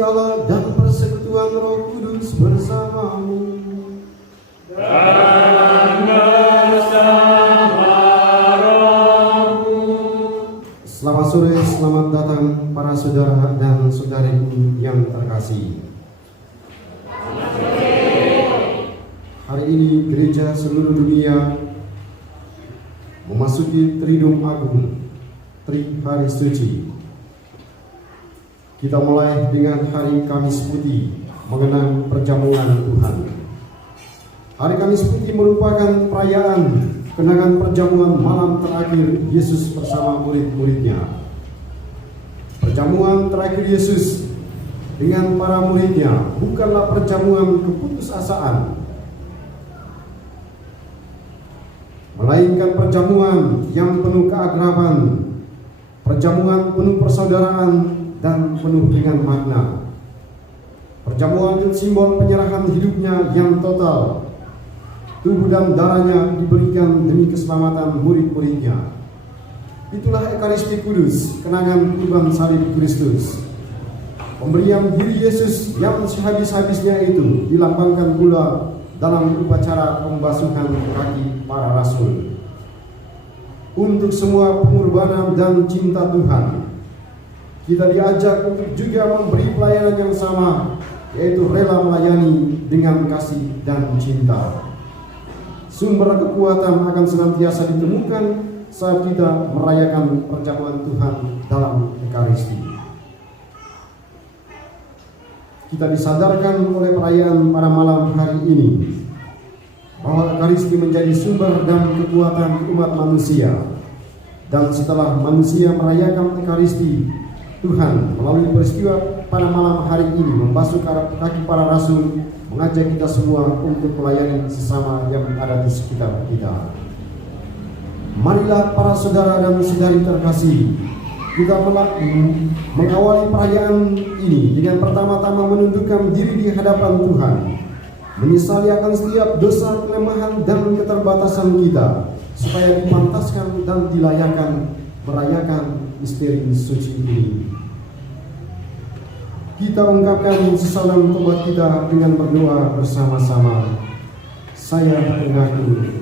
kasih Allah dan persekutuan Roh Kudus bersamamu. Dan bersama rohmu. Selamat sore, selamat datang para saudara dan saudariku yang terkasih. Hari ini gereja seluruh dunia memasuki Triduum Agung, Tri Hari Suci. Kita mulai dengan hari Kamis Putih, mengenang perjamuan Tuhan. Hari Kamis Putih merupakan perayaan kenangan perjamuan malam terakhir Yesus bersama murid-muridnya. Perjamuan terakhir Yesus dengan para muridnya bukanlah perjamuan keputusasaan, melainkan perjamuan yang penuh keakraban, perjamuan penuh persaudaraan dan penuh dengan makna. Perjamuan itu simbol penyerahan hidupnya yang total. Tubuh dan darahnya diberikan demi keselamatan murid-muridnya. Itulah Ekaristi Kudus, kenangan kurban salib Kristus. Pemberian diri Yesus yang sehabis-habisnya itu dilambangkan pula dalam upacara pembasuhan kaki para rasul. Untuk semua pengorbanan dan cinta Tuhan, kita diajak untuk juga memberi pelayanan yang sama, yaitu rela melayani dengan kasih dan cinta. Sumber kekuatan akan senantiasa ditemukan saat kita merayakan perjamuan Tuhan dalam Ekaristi. Kita disadarkan oleh perayaan pada malam hari ini bahwa Ekaristi menjadi sumber dan kekuatan umat manusia. Dan setelah manusia merayakan Ekaristi, Tuhan melalui peristiwa pada malam hari ini membasuh kaki para rasul, mengajak kita semua untuk melayani sesama yang ada di sekitar kita. Marilah para saudara dan saudari terkasih, kita mengawali perayaan ini dengan pertama-tama menundukkan diri di hadapan Tuhan, menyesali akan setiap dosa, kelemahan dan keterbatasan kita, supaya dipantaskan dan dilayakan merayakan misteri suci ini. Kita ungkapkan sesalan tobat kita dengan berdoa bersama-sama. Saya mengaku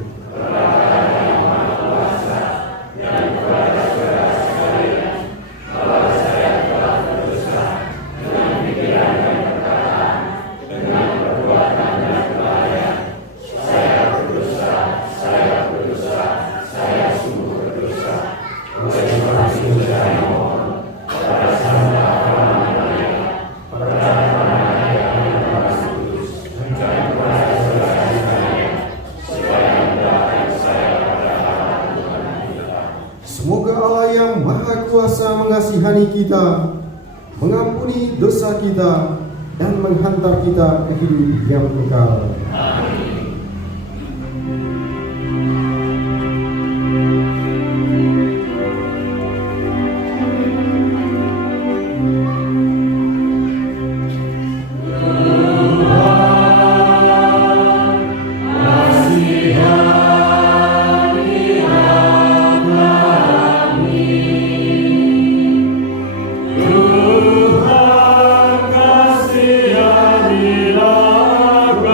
mengasihani kita, mengampuni dosa kita, dan menghantar kita ke hidup yang kekal. Kasihanilah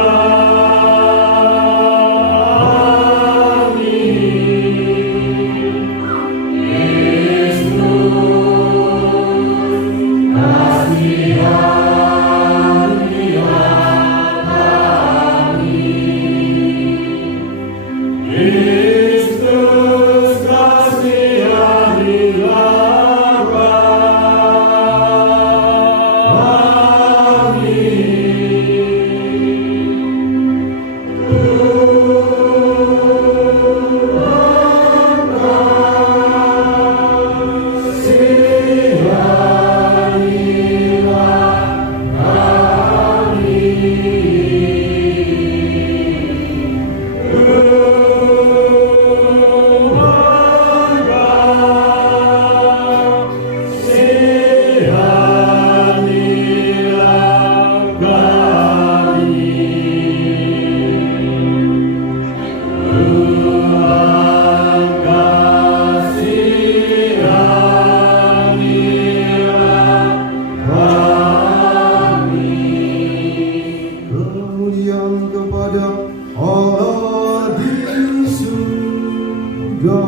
Allah di surga.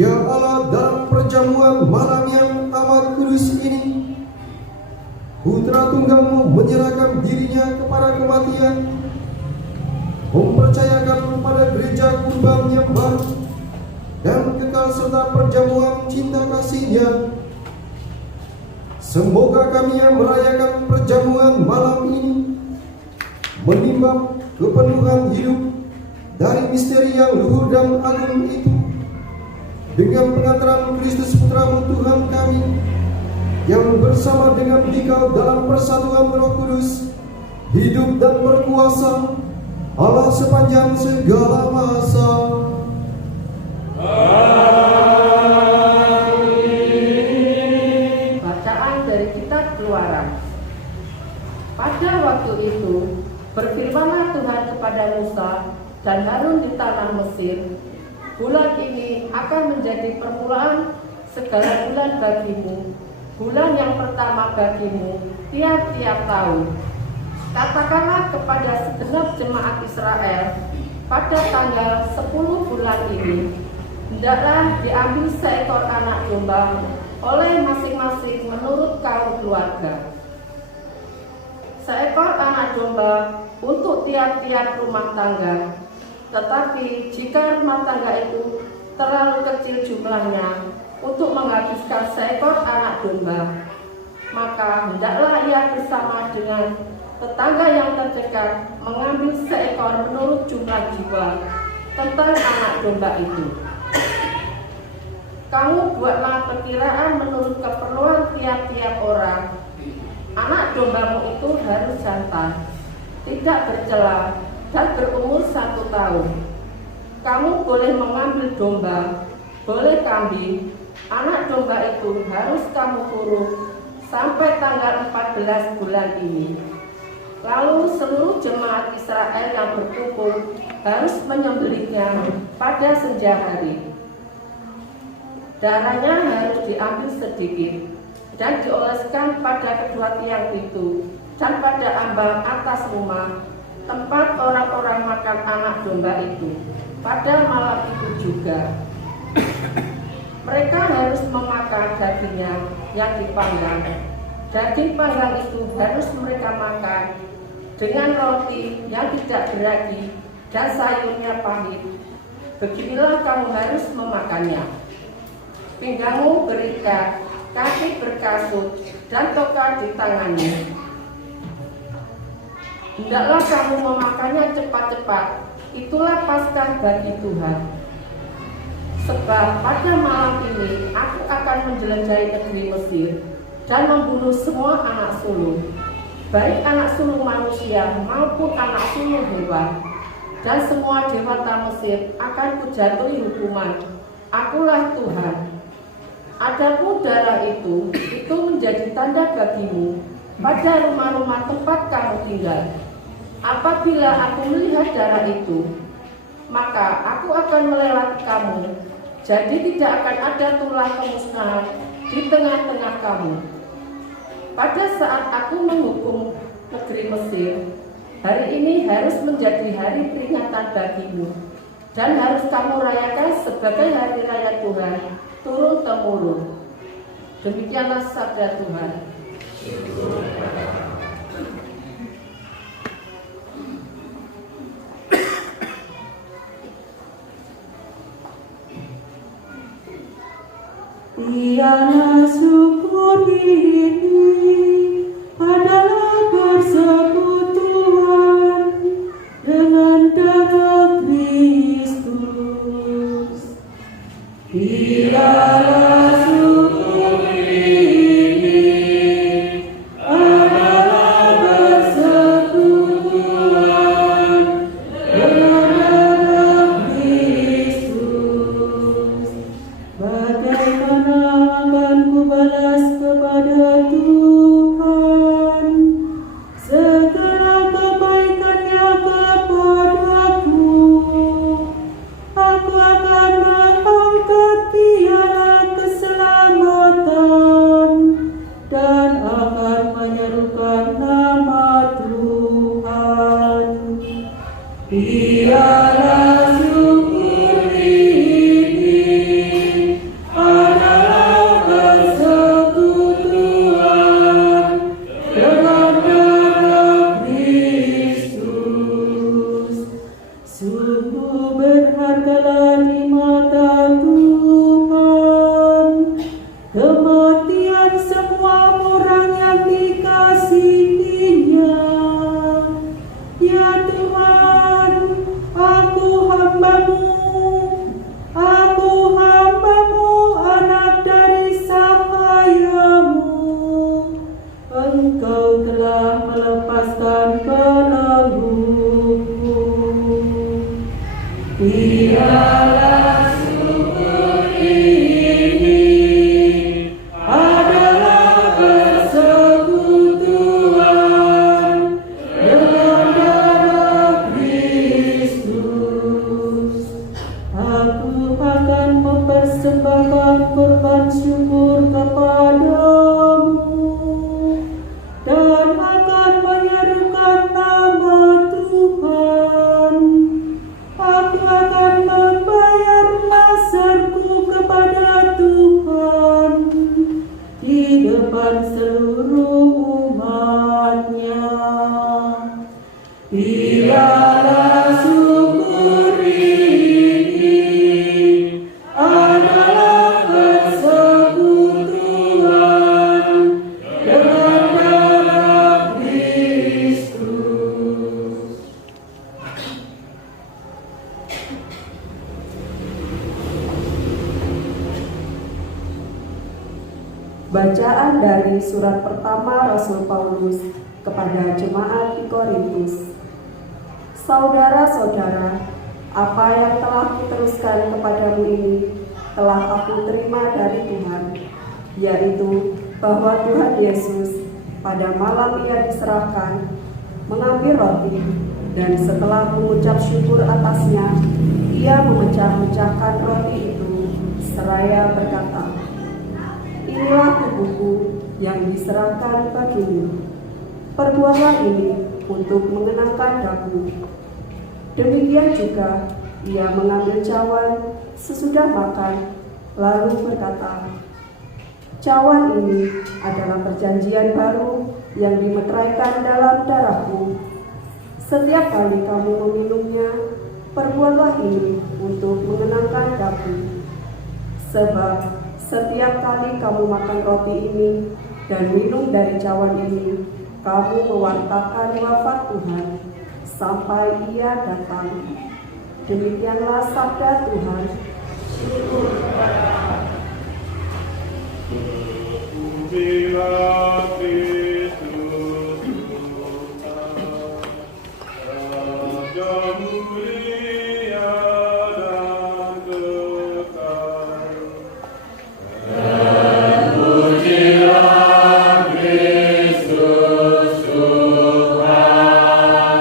Ya Allah, dalam perjamuan malam yang amat kudus ini, Putra Tunggal-Mu menyerahkan dirinya kepada kematian, mempercayakan pada gereja kurban yang baru dan kekal serta perjamuan cinta kasih-Nya. Semoga kami yang merayakan perjamuan malam ini menimbang kepenuhan hidup dari misteri yang luhur dan agung itu, dengan pengantaran Kristus Putra-Mu Tuhan kami, yang bersama dengan Dikau dalam persatuan Roh Kudus, hidup dan berkuasa Allah sepanjang segala masa. Amin. Bacaan dari Kitab Keluaran. Pada waktu itu, berfirmanlah Tuhan kepada Musa dan Harun di tanah Mesir, bulan ini akan menjadi permulaan segala bulan bagimu. bulan yang pertama bagimu tiap-tiap tahun. Katakanlah kepada segenap jemaat Israel, pada tanggal 10 bulan ini, hendaklah diambil seekor anak domba oleh masing-masing menurut kaum keluarga. Seekor anak domba untuk tiap-tiap rumah tangga. Tetapi jika rumah tangga itu terlalu kecil jumlahnya untuk menghabiskan seekor anak domba, maka hendaklah ia bersama dengan tetangga yang terdekat mengambil seekor menurut jumlah jiwa tentang anak domba itu. Kamu buatlah perkiraan menurut keperluan tiap-tiap orang. Anak dombamu itu harus jantan, tidak bercela, dan berumur 1 tahun. Kamu boleh mengambil domba, boleh kambing. Anak domba itu harus kamu kurung sampai tanggal 14 bulan ini. Lalu seluruh jemaat Israel yang berkumpul harus menyembelihnya pada senja hari. Darahnya harus diambil sedikit dan dioleskan pada kedua tiang pintu dan pada ambang atas rumah tempat orang-orang makan anak domba itu pada malam itu juga. Mereka harus memakan dagingnya yang dipanggang. Daging panggang itu harus mereka makan dengan roti yang tidak beragi dan sayurnya pahit. Beginilah kamu harus memakannya. Pinggangmu berikat, kaki berkasut, dan toka di tangannya. Hendaklah kamu memakannya cepat-cepat. Itulah Paskah bagi Tuhan. Sebab pada malam ini aku akan menjelajahi negeri Mesir dan membunuh semua anak sulung, baik anak sulung manusia maupun anak sulung hewan, dan semua dewata Mesir akan kujatuhi hukuman. Akulah Tuhan. Adapun darah itu menjadi tanda bagimu pada rumah-rumah tempat kamu tinggal. Apabila aku melihat darah itu, maka aku akan melewati kamu. Jadi tidak akan ada tulah kemusnahan di tengah-tengah kamu. Pada saat aku menghukum negeri Mesir, hari ini harus menjadi hari peringatan bagimu dan harus kamu rayakan sebagai hari raya Tuhan turun-temurun. Demikianlah sabda Tuhan. Tiada syukur ini adalah persekutuan dengan darah Kristus. Tiada syukur ini adalah persekutuan dengan darah Kristus. Bagaimana akan kubalas kepada Tuhan segala kebaikannya kepadaku? Aku akan mengangkat tiara keselamatan dan akan menyerukan nama Tuhan. Tiada syukur ini adalah persekutuan dengan darah Kristus. Sungguh berhargalah di mata Tuhan kematian semua orang yang dikasihinya. Ya Tuhan, aku hambamu, anak dari sahayamu. Engkau telah melepaskan belengguku. Tiada syukur ini adalah Tuhan seluruh umat-Nya. Biarlah syukur ini adalah persekutuan dengan darah Kristus. Bacaan dari surat pertama Rasul Paulus kepada jemaat di Korintus. Saudara-saudara, apa yang telah kuteruskan kepadamu ini telah aku terima dari Tuhan, yaitu bahwa Tuhan Yesus pada malam Ia diserahkan mengambil roti, dan setelah mengucap syukur atasnya, Ia memecah-mecahkan roti itu seraya berkata, "Inilah tubuhku yang diserahkan bagimu. Perbuatlah ini untuk mengenangkan daku." Demikian juga Ia mengambil cawan sesudah makan, lalu berkata, "Cawan ini adalah perjanjian baru yang dimeteraikan dalam darahku. Setiap kali kamu meminumnya, perbuatlah ini untuk mengenangkan daku. Sebab setiap kali kamu makan roti ini dan minum dari cawan ini, kamu mewartakan wafat Tuhan sampai Ia datang." Demikianlah sabda Tuhan. Syukur kepada Allah. Terpujilah Kristus Tuhan, Raja mulia dan kekal. Terpujilah Kristus Tuhan,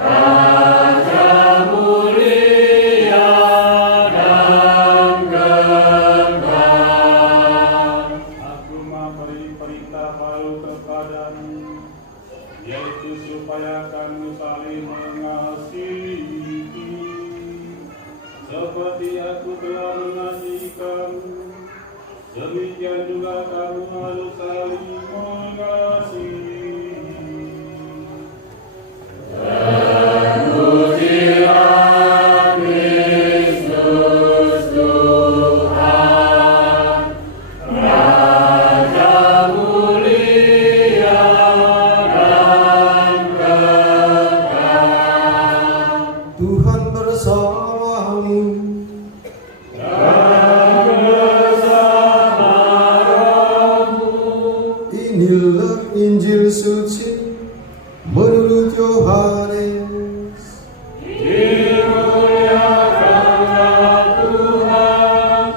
Raja mulia dan kekal. Aku memberi perintah baru kepadamu, yaitu supaya kamu saling mengasihi, seperti aku telah mengasihi kamu. Demikian juga kamu harus saling mengasihi. Terpujilah Kristus Tuhan, Raja mulia dan kekal. Tuhan bersamamu. Inilah Injil suci menurut Yohanes. Dimuliakanlah Tuhan.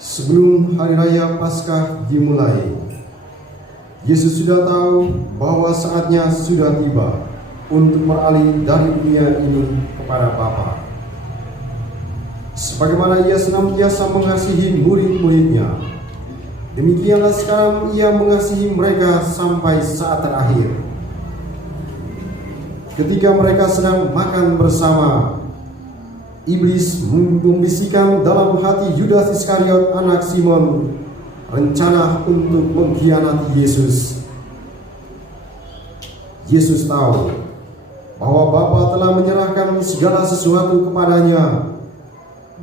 Sebelum hari raya Paskah dimulai, Yesus sudah tahu bahwa saatnya sudah tiba untuk beralih dari dunia ini kepada Bapa. Sebagaimana Ia senantiasa mengasihi murid-muridnya, demikianlah sekarang Ia mengasihi mereka sampai saat terakhir. Ketika mereka sedang makan bersama, Iblis membisikkan dalam hati Yudas Iskariot anak Simon rencana untuk mengkhianati Yesus. Yesus tahu bahwa Bapa telah menyerahkan segala sesuatu kepadanya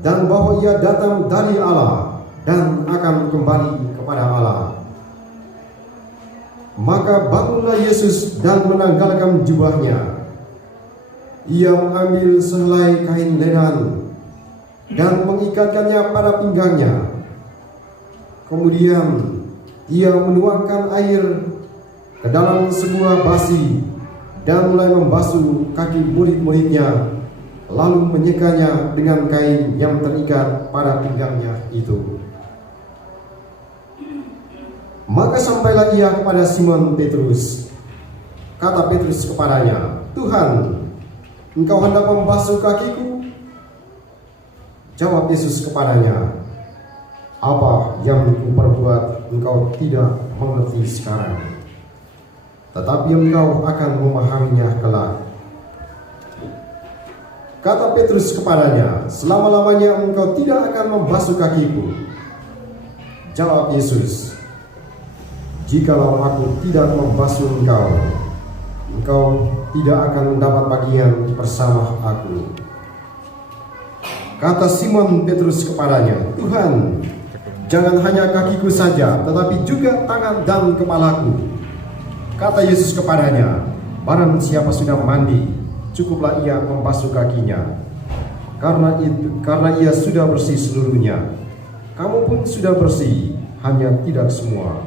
dan bahwa Ia datang dari Allah dan akan kembali kepada Allah. Maka bangunlah Yesus dan menanggalkan jubahnya. Ia mengambil sehelai kain lenan dan mengikatkannya pada pinggangnya. Kemudian Ia menuangkan air ke dalam sebuah basi dan mulai membasuh kaki murid-muridnya, lalu menyekanya dengan kain yang terikat pada pinggangnya itu. Maka sampailah Ia kepada Simon Petrus. Kata Petrus kepadanya, "Tuhan, engkau hendak membasuh kakiku?" Jawab Yesus kepadanya, "Apa yang kuperbuat engkau tidak mengerti sekarang, tetapi engkau akan memahaminya kelak." Kata Petrus kepadanya, "Selama-lamanya engkau tidak akan membasuh kakiku." Jawab Yesus, "Jikalau aku tidak membasuh engkau, engkau tidak akan mendapat bagian bersama aku." Kata Simon Petrus kepadanya, "Tuhan, jangan hanya kakiku saja, tetapi juga tangan dan kepalaku." Kata Yesus kepadanya, "Barang siapa sudah mandi, cukuplah ia membasuh kakinya, karena ia sudah bersih seluruhnya. Kamu pun sudah bersih, hanya tidak semua."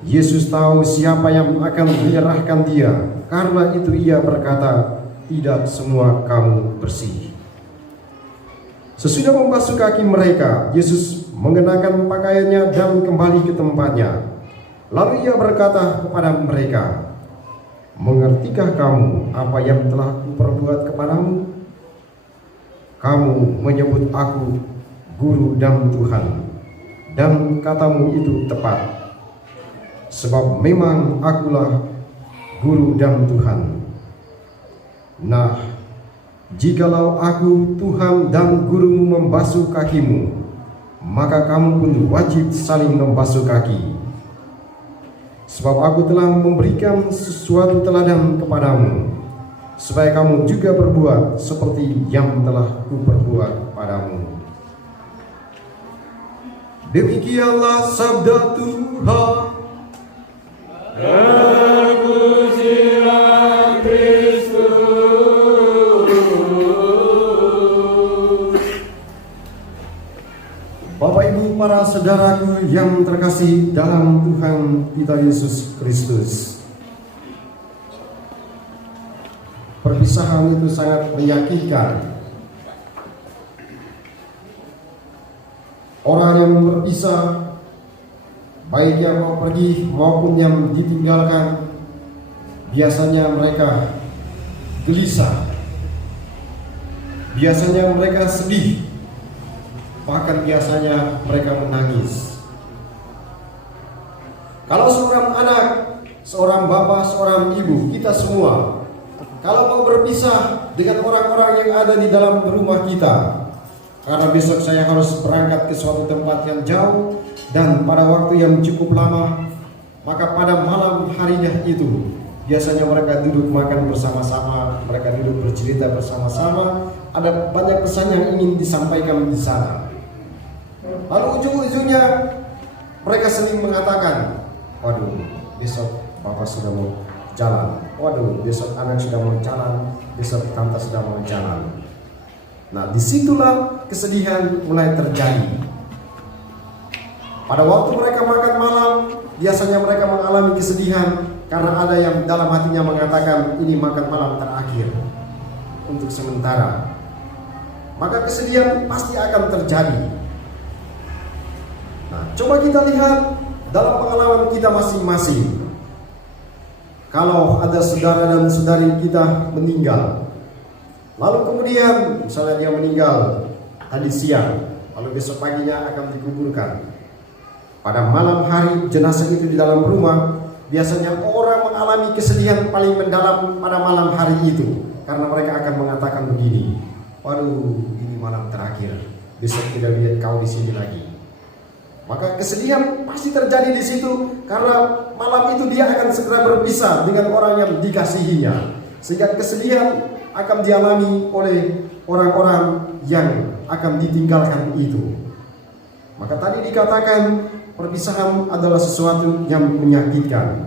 Yesus tahu siapa yang akan menyerahkan dia, karena itu ia berkata, "Tidak semua kamu bersih." Sesudah membasuh kaki mereka, Yesus mengenakan pakaiannya dan kembali ke tempatnya. Lalu ia berkata kepada mereka, "Mengertikah kamu apa yang telah kuperbuat kepadamu? Kamu menyebut aku Guru dan Tuhan, dan katamu itu tepat, sebab memang akulah Guru dan Tuhan. Nah, jikalau aku Tuhan dan gurumu membasuh kakimu, maka kamu pun wajib saling membasuh kaki. Sebab aku telah memberikan sesuatu teladan kepadamu, supaya kamu juga berbuat seperti yang telah kuperbuat padamu." Demikianlah sabda Tuhan. Terpujilah Kristus. Bapak Ibu para saudaraku yang terkasih dalam Tuhan kita Yesus Kristus, perpisahan itu sangat menyakitkan. Orang yang berpisah, baik yang mau pergi maupun yang ditinggalkan, biasanya mereka gelisah, biasanya mereka sedih, bahkan biasanya mereka menangis. Kalau seorang anak, seorang bapak, seorang ibu, kita semua, kalau mau berpisah dengan orang-orang yang ada di dalam rumah kita, karena besok saya harus berangkat ke suatu tempat yang jauh dan pada waktu yang cukup lama, maka pada malam harinya itu biasanya mereka duduk makan bersama-sama, mereka duduk bercerita bersama-sama, ada banyak pesan yang ingin disampaikan di sana. Lalu ujung-ujungnya mereka sering mengatakan, "Waduh, besok bapak sudah mau jalan, waduh besok anak sudah mau jalan, besok tante sudah mau jalan." Nah, disitulah kesedihan mulai terjadi. Pada waktu mereka makan malam, biasanya mereka mengalami kesedihan karena ada yang dalam hatinya mengatakan, "Ini makan malam terakhir untuk sementara." Maka kesedihan pasti akan terjadi. Nah, coba kita lihat dalam pengalaman kita masing-masing. Kalau ada saudara dan saudari kita meninggal, lalu kemudian misalnya dia meninggal tadi siang, lalu besok paginya akan dikuburkan. Pada malam hari jenazah itu di dalam rumah, biasanya orang mengalami kesedihan paling mendalam pada malam hari itu, karena mereka akan mengatakan begini, "Waduh, ini malam terakhir, besok tidak lihat kau di sini lagi." Maka kesedihan pasti terjadi di situ, karena malam itu dia akan segera berpisah dengan orang yang dikasihinya, sehingga kesedihan akan dialami oleh orang-orang yang akan ditinggalkan itu. Maka tadi dikatakan perpisahan adalah sesuatu yang menyakitkan.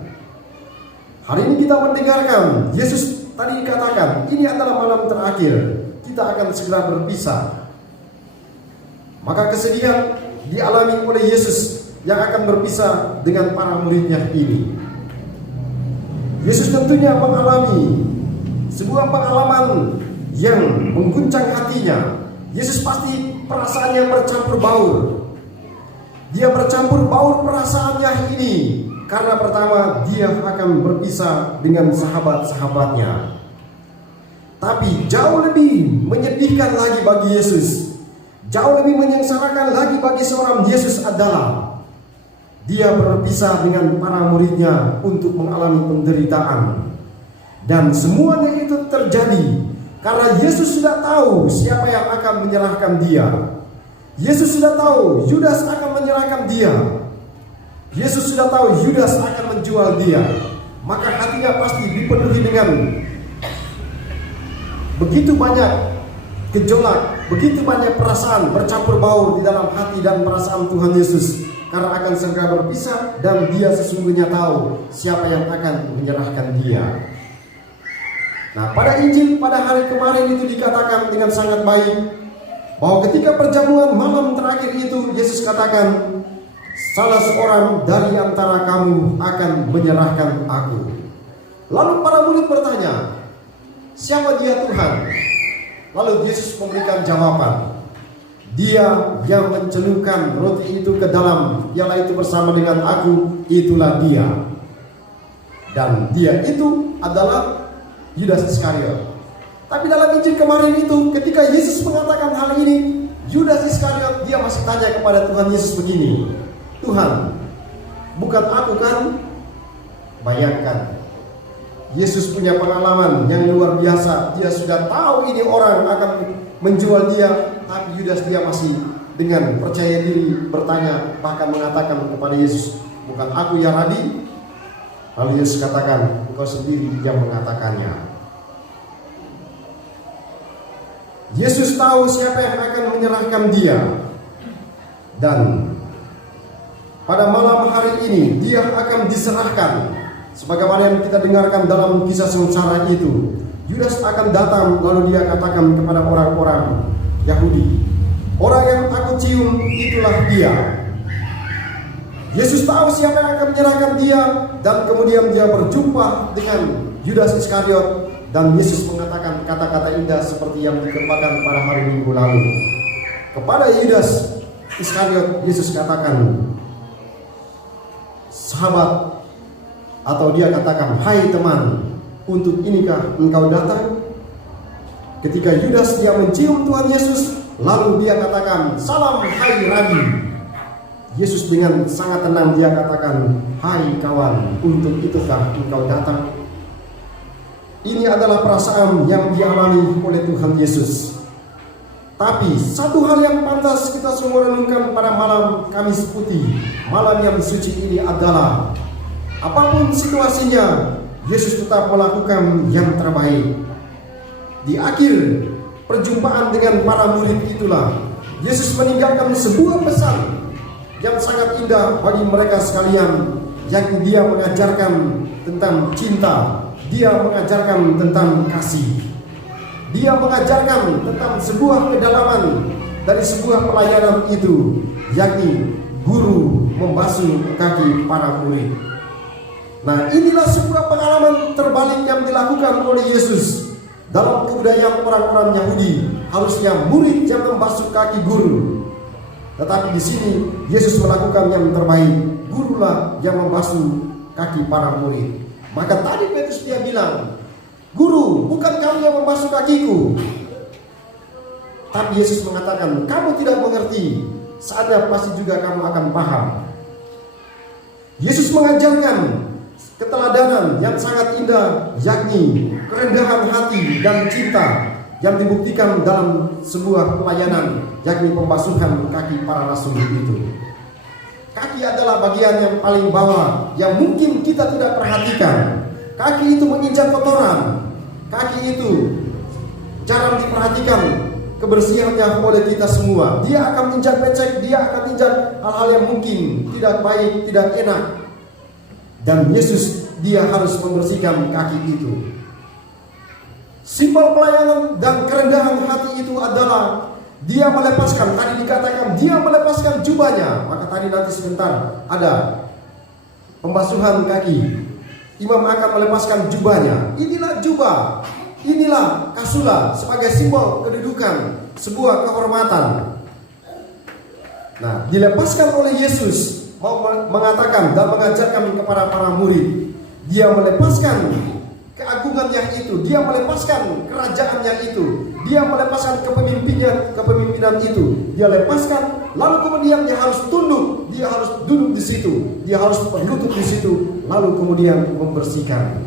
Hari ini kita mendengarkan Yesus tadi dikatakan ini adalah malam terakhir, kita akan segera berpisah. Maka kesedihan dialami oleh Yesus yang akan berpisah dengan para muridnya ini. Yesus tentunya mengalami sebuah pengalaman yang mengguncang hatinya. Yesus pasti perasaannya bercampur baur. Dia bercampur baur perasaannya ini karena pertama dia akan berpisah dengan sahabat-sahabatnya. Tapi jauh lebih menyedihkan lagi bagi Yesus, jauh lebih menyengsarakan lagi bagi seorang Yesus adalah dia berpisah dengan para muridnya untuk mengalami penderitaan. Dan semuanya itu terjadi karena Yesus sudah tahu siapa yang akan menyerahkan dia. Yesus sudah tahu Yudas akan menyerahkan dia. Yesus sudah tahu Yudas akan menjual dia. Maka hatinya pasti dipenuhi dengan begitu banyak gejolak, begitu banyak perasaan bercampur baur di dalam hati dan perasaan Tuhan Yesus, karena akan segera berpisah dan dia sesungguhnya tahu siapa yang akan menyerahkan dia. Nah, pada Injil pada hari kemarin itu dikatakan dengan sangat baik bahwa ketika perjamuan malam terakhir itu Yesus katakan, salah seorang dari antara kamu akan menyerahkan aku. Lalu para murid bertanya, siapa dia Tuhan? Lalu Yesus memberikan jawaban, dia yang mencelupkan roti itu ke dalam piala itu bersama dengan aku, itulah dia. Dan dia itu adalah Yudas Iskariot. Tapi dalam Injil kemarin itu ketika Yesus mengatakan hal ini, Yudas Iskariot dia masih tanya kepada Tuhan Yesus begini, Tuhan, bukan aku kan? Bayangkan, Yesus punya pengalaman yang luar biasa. Dia sudah tahu ini orang akan menjual dia, tapi Yudas dia masih dengan percaya diri bertanya, bahkan mengatakan kepada Yesus, bukan aku ya Rabi? Lalu Yesus katakan, engkau sendiri yang mengatakannya. Yesus tahu siapa yang akan menyerahkan dia. Dan pada malam hari ini dia akan diserahkan. Sebagaimana yang kita dengarkan dalam kisah sengsara itu, Yudas akan datang lalu dia katakan kepada orang-orang Yahudi, orang yang aku cium itulah dia. Yesus tahu siapa yang akan menyerahkan dia, dan kemudian dia berjumpa dengan Yudas Iskariot, dan Yesus mengatakan kata-kata indah seperti yang dikembangkan pada hari Minggu lalu. Kepada Yudas Iskariot Yesus katakan, sahabat, atau dia katakan, hai teman, untuk inikah engkau datang? Ketika Yudas dia mencium Tuhan Yesus, lalu dia katakan, salam hai Rabi. Yesus dengan sangat tenang dia katakan, hai kawan, untuk itukah engkau datang? Ini adalah perasaan yang dialami oleh Tuhan Yesus. Tapi satu hal yang pantas kita semua renungkan pada malam Kamis Putih, malam yang suci ini adalah, apapun situasinya, Yesus tetap melakukan yang terbaik. Di akhir perjumpaan dengan para murid itulah, Yesus meninggalkan sebuah pesan yang sangat indah bagi mereka sekalian, yakni dia mengajarkan tentang cinta, dia mengajarkan tentang kasih, dia mengajarkan tentang sebuah kedalaman dari sebuah pelayanan itu, yakni guru membasuh kaki para murid. Nah, inilah sebuah pengalaman terbalik yang dilakukan oleh Yesus. Dalam kebudayaan orang-orang Yahudi, harusnya murid yang membasuh kaki guru. Tetapi di sini Yesus melakukan yang terbaik, gurulah yang membasuh kaki para murid. Maka tadi Petrus dia bilang, guru, bukan kamu yang membasuh kakiku. Tapi Yesus mengatakan, kamu tidak mengerti, saatnya pasti juga kamu akan paham. Yesus mengajarkan keteladanan yang sangat indah, yakni kerendahan hati dan cinta yang dibuktikan dalam sebuah pelayanan, yakni pembasuhan kaki para rasul itu. Kaki adalah bagian yang paling bawah yang mungkin kita tidak perhatikan. Kaki itu menginjak kotoran. Kaki itu jarang diperhatikan kebersihannya oleh kita semua. Dia akan menginjak becek, dia akan injak hal-hal yang mungkin tidak baik, tidak enak. Dan Yesus dia harus membersihkan kaki itu. Simbol pelayanan dan kerendahan hati itu adalah dia melepaskan, tadi dikatakan dia melepaskan jubahnya. Maka tadi nanti sebentar ada pembasuhan kaki. Imam akan melepaskan jubahnya. Inilah jubah, inilah kasula sebagai simbol kedudukan, sebuah kehormatan. Nah, dilepaskan oleh Yesus, mau mengatakan dan mengajarkan kepada para murid. Dia melepaskan keagungan yang itu, dia melepaskan kerajaan yang itu, dia melepaskan kepemimpinan itu, dia lepaskan, lalu kemudian dia harus tunduk, dia harus duduk di situ, dia harus berlutut di situ, lalu kemudian membersihkan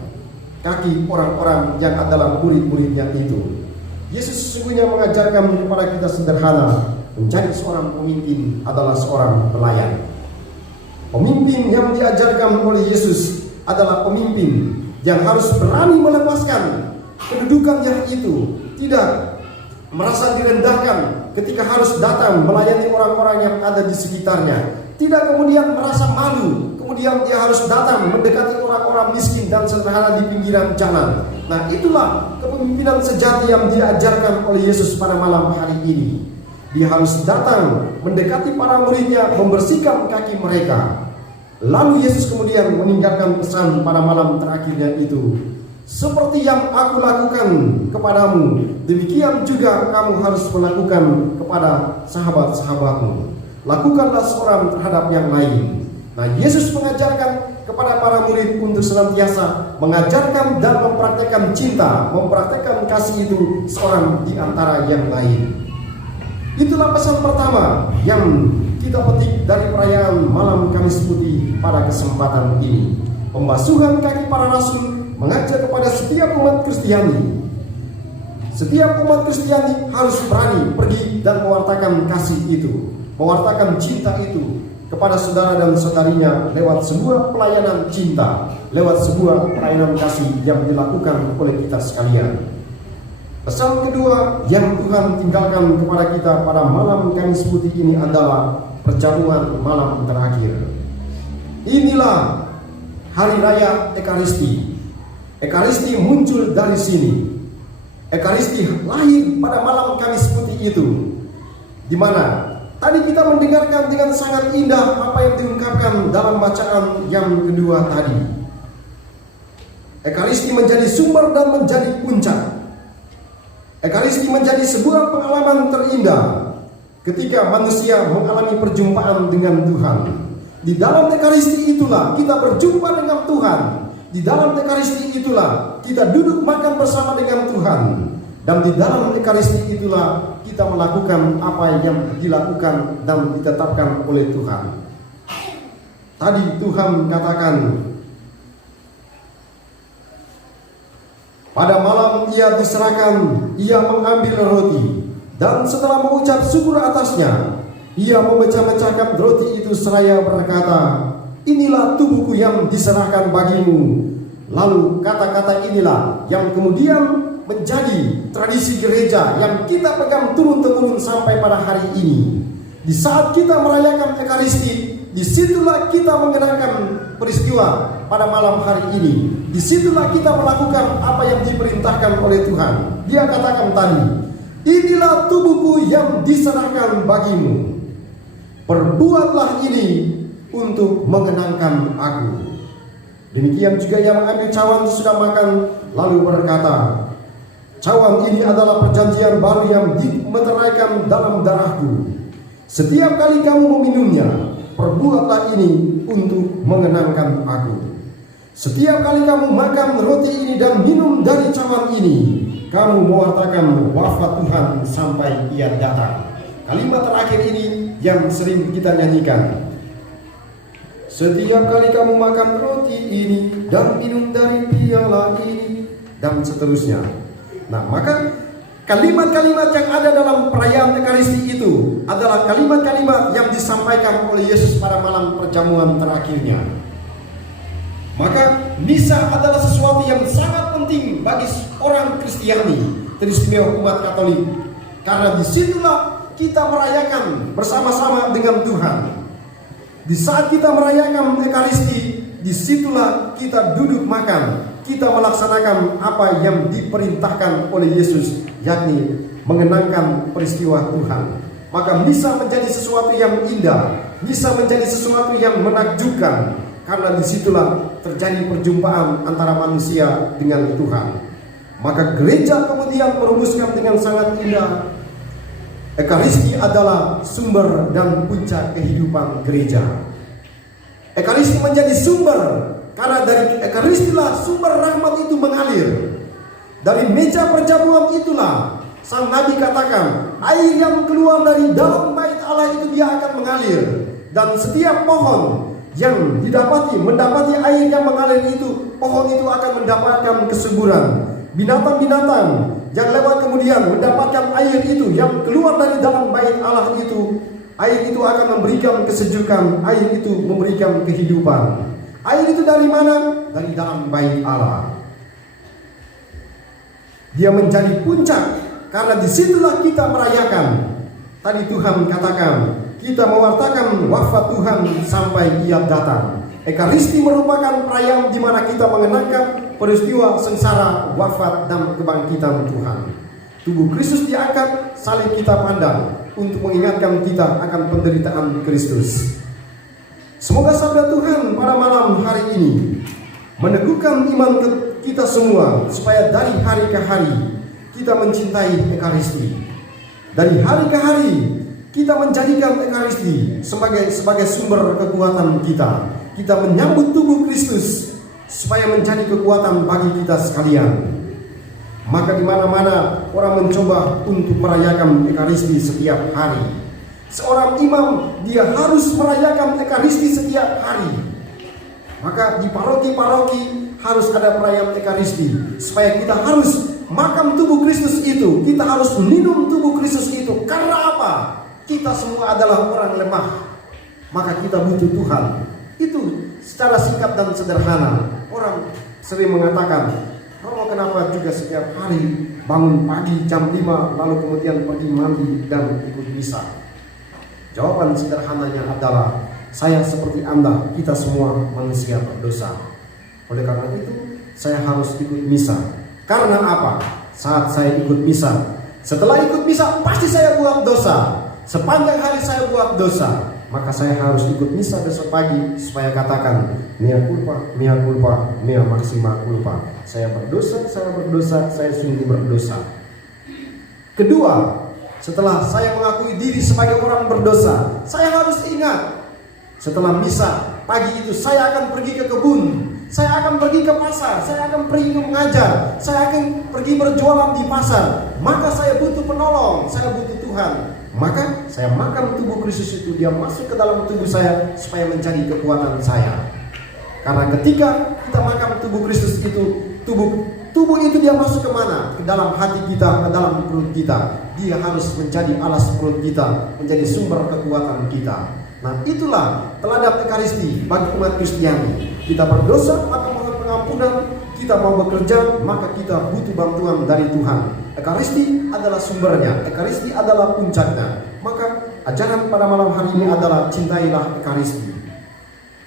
kaki orang-orang yang adalah murid-muridnya itu. Yesus sesungguhnya mengajarkan kepada kita sederhana, menjadi seorang pemimpin adalah seorang pelayan. Pemimpin yang diajarkan oleh Yesus adalah pemimpin yang harus berani melepaskan kedudukan yang itu, tidak merasa direndahkan ketika harus datang melayani orang-orang yang ada di sekitarnya, tidak kemudian merasa malu, kemudian dia harus datang mendekati orang-orang miskin dan sederhana di pinggiran jalan. Nah, itulah kepemimpinan sejati yang diajarkan oleh Yesus pada malam hari ini. Dia harus datang mendekati para muridnya, membersihkan kaki mereka. Lalu Yesus kemudian meninggalkan pesan pada malam terakhirnya itu. Seperti yang aku lakukan kepadamu, demikian juga kamu harus melakukan kepada sahabat-sahabatmu. Lakukanlah seorang terhadap yang lain. Nah, Yesus mengajarkan kepada para murid untuk senantiasa mengajarkan dan mempraktekkan cinta, mempraktekkan kasih itu seorang di antara yang lain. Itulah pesan pertama yang kita petik dari perayaan Malam Kamis Putih pada kesempatan ini. Pembasuhan kaki para rasul mengajak kepada setiap umat Kristiani. Setiap umat Kristiani harus berani pergi dan mewartakan kasih itu, mewartakan cinta itu kepada saudara dan saudarinya lewat sebuah pelayanan cinta, lewat sebuah pelayanan kasih yang dilakukan oleh kita sekalian. Pesan kedua yang Tuhan tinggalkan kepada kita pada malam Kamis Putih ini adalah perjamuan malam terakhir. Inilah hari raya Ekaristi. Ekaristi muncul dari sini. Ekaristi lahir pada malam Kamis Putih itu, di mana tadi kita mendengarkan dengan sangat indah apa yang diungkapkan dalam bacaan yang kedua tadi. Ekaristi menjadi sumber dan menjadi puncak. Ekaristi menjadi sebuah pengalaman terindah ketika manusia mengalami perjumpaan dengan Tuhan. Di dalam Ekaristi itulah kita berjumpa dengan Tuhan. Di dalam Ekaristi itulah kita duduk makan bersama dengan Tuhan. Dan di dalam Ekaristi itulah kita melakukan apa yang dilakukan dan ditetapkan oleh Tuhan. Tadi Tuhan katakan, pada malam ia diserahkan, ia mengambil roti, dan setelah mengucap syukur atasnya, ia memecah-mecahkan roti itu seraya berkata, inilah tubuhku yang diserahkan bagimu. Lalu kata-kata inilah yang kemudian menjadi tradisi gereja yang kita pegang turun-temurun sampai pada hari ini. Di saat kita merayakan Ekaristi, disitulah kita mengenangkan peristiwa pada malam hari ini. Disitulah kita melakukan apa yang diperintahkan oleh Tuhan. Dia katakan tadi, inilah tubuhku yang diserahkan bagimu. Perbuatlah ini untuk mengenangkan aku. Demikian juga ia mengambil cawan sesudah makan, lalu berkata, cawan ini adalah perjanjian baru yang dimeteraikan dalam darahku. Setiap kali kamu meminumnya, perbuatlah ini untuk mengenangkan aku. Setiap kali kamu makan roti ini dan minum dari cawan ini, kamu mewartakan wafat Tuhan sampai ia datang. Kalimat terakhir ini yang sering kita nyanyikan. Setiap kali kamu makan roti ini dan minum dari piala ini, dan seterusnya. Nah, maka kalimat-kalimat yang ada dalam perayaan Ekaristi itu adalah kalimat-kalimat yang disampaikan oleh Yesus pada malam perjamuan terakhirnya. Maka misa adalah sesuatu yang sangat penting bagi orang Kristiani, teristimewa umat Katolik, karena disitulah kita merayakan bersama-sama dengan Tuhan. Di saat kita merayakan Ekaristi, disitulah kita duduk makan, kita melaksanakan apa yang diperintahkan oleh Yesus, yakni mengenangkan peristiwa Tuhan. Maka misa menjadi sesuatu yang indah, misa menjadi sesuatu yang menakjubkan, karena disitulah terjadi perjumpaan antara manusia dengan Tuhan. Maka gereja kemudian merumuskan dengan sangat indah, Ekaristi adalah sumber dan puncak kehidupan gereja. Ekaristi menjadi sumber Karena dari ekaristilah sumber rahmat itu mengalir. Dari meja perjamuan itulah sang Nabi katakan, air yang keluar dari dalam bait Allah itu dia akan mengalir. Dan setiap pohon yang mendapati air yang mengalir itu, pohon itu akan mendapatkan kesuburan. Binatang-binatang yang lewat kemudian mendapatkan air itu yang keluar dari dalam bait Allah itu, air itu akan memberikan kesejukan, air itu memberikan kehidupan. Air itu dari mana? Dari dalam bait Allah. Dia menjadi puncak karena disitulah kita merayakan. Tadi Tuhan katakan, kita mewartakan wafat Tuhan sampai Ia datang. Ekaristi merupakan perayaan di mana kita mengenangkan peristiwa sengsara, wafat, dan kebangkitan Tuhan. Tubuh Kristus diangkat, salib kita pandang untuk mengingatkan kita akan penderitaan Kristus. Semoga sabda Tuhan pada malam hari ini meneguhkan iman kita semua, supaya dari hari ke hari kita mencintai Ekaristi. Dari hari ke hari kita menjadikan Ekaristi sebagai sumber kekuatan kita. Kita menyambut tubuh Kristus supaya menjadi kekuatan bagi kita sekalian. Maka di mana-mana orang mencoba untuk merayakan Ekaristi setiap hari. Seorang imam dia harus merayakan Ekaristi setiap hari. Maka di paroki-paroki harus ada perayaan Ekaristi, supaya kita harus makan tubuh Kristus itu, kita harus minum tubuh Kristus itu. Karena apa? Kita semua adalah orang lemah, maka kita butuh Tuhan. Itu secara singkat dan sederhana. Orang sering mengatakan, Romo kenapa juga setiap hari bangun pagi jam 5 lalu kemudian pergi mandi dan ikut misa? Jawaban sederhananya adalah, saya seperti Anda, kita semua manusia berdosa. Oleh karena itu, saya harus ikut misa. Karena apa? Saat saya ikut misa, setelah ikut misa pasti saya buat dosa. Sepanjang hari saya buat dosa, maka saya harus ikut misa besok pagi supaya katakan, mea culpa, mea maxima culpa. Saya berdosa, saya sungguh berdosa. Kedua, setelah saya mengakui diri sebagai orang berdosa, saya harus ingat, setelah misa pagi itu saya akan pergi ke kebun, saya akan pergi ke pasar, saya akan pergi mengajar, saya akan pergi berjualan di pasar. Maka saya butuh penolong, saya butuh Tuhan. Maka saya makan tubuh Kristus itu, dia masuk ke dalam tubuh saya supaya menjadi kekuatan saya. Karena ketika kita makan tubuh Kristus itu, tubuh itu dia masuk kemana? Ke dalam hati kita, ke dalam perut kita. Dia harus menjadi alas perut kita, menjadi sumber kekuatan kita. Nah itulah teladan Ekaristi bagi umat Kristiani. Kita berdosa maka mohon pengampunan, kita mau bekerja maka kita butuh bantuan dari Tuhan. Ekaristi adalah sumbernya, Ekaristi adalah puncaknya. Maka ajaran pada malam hari ini adalah cintailah Ekaristi.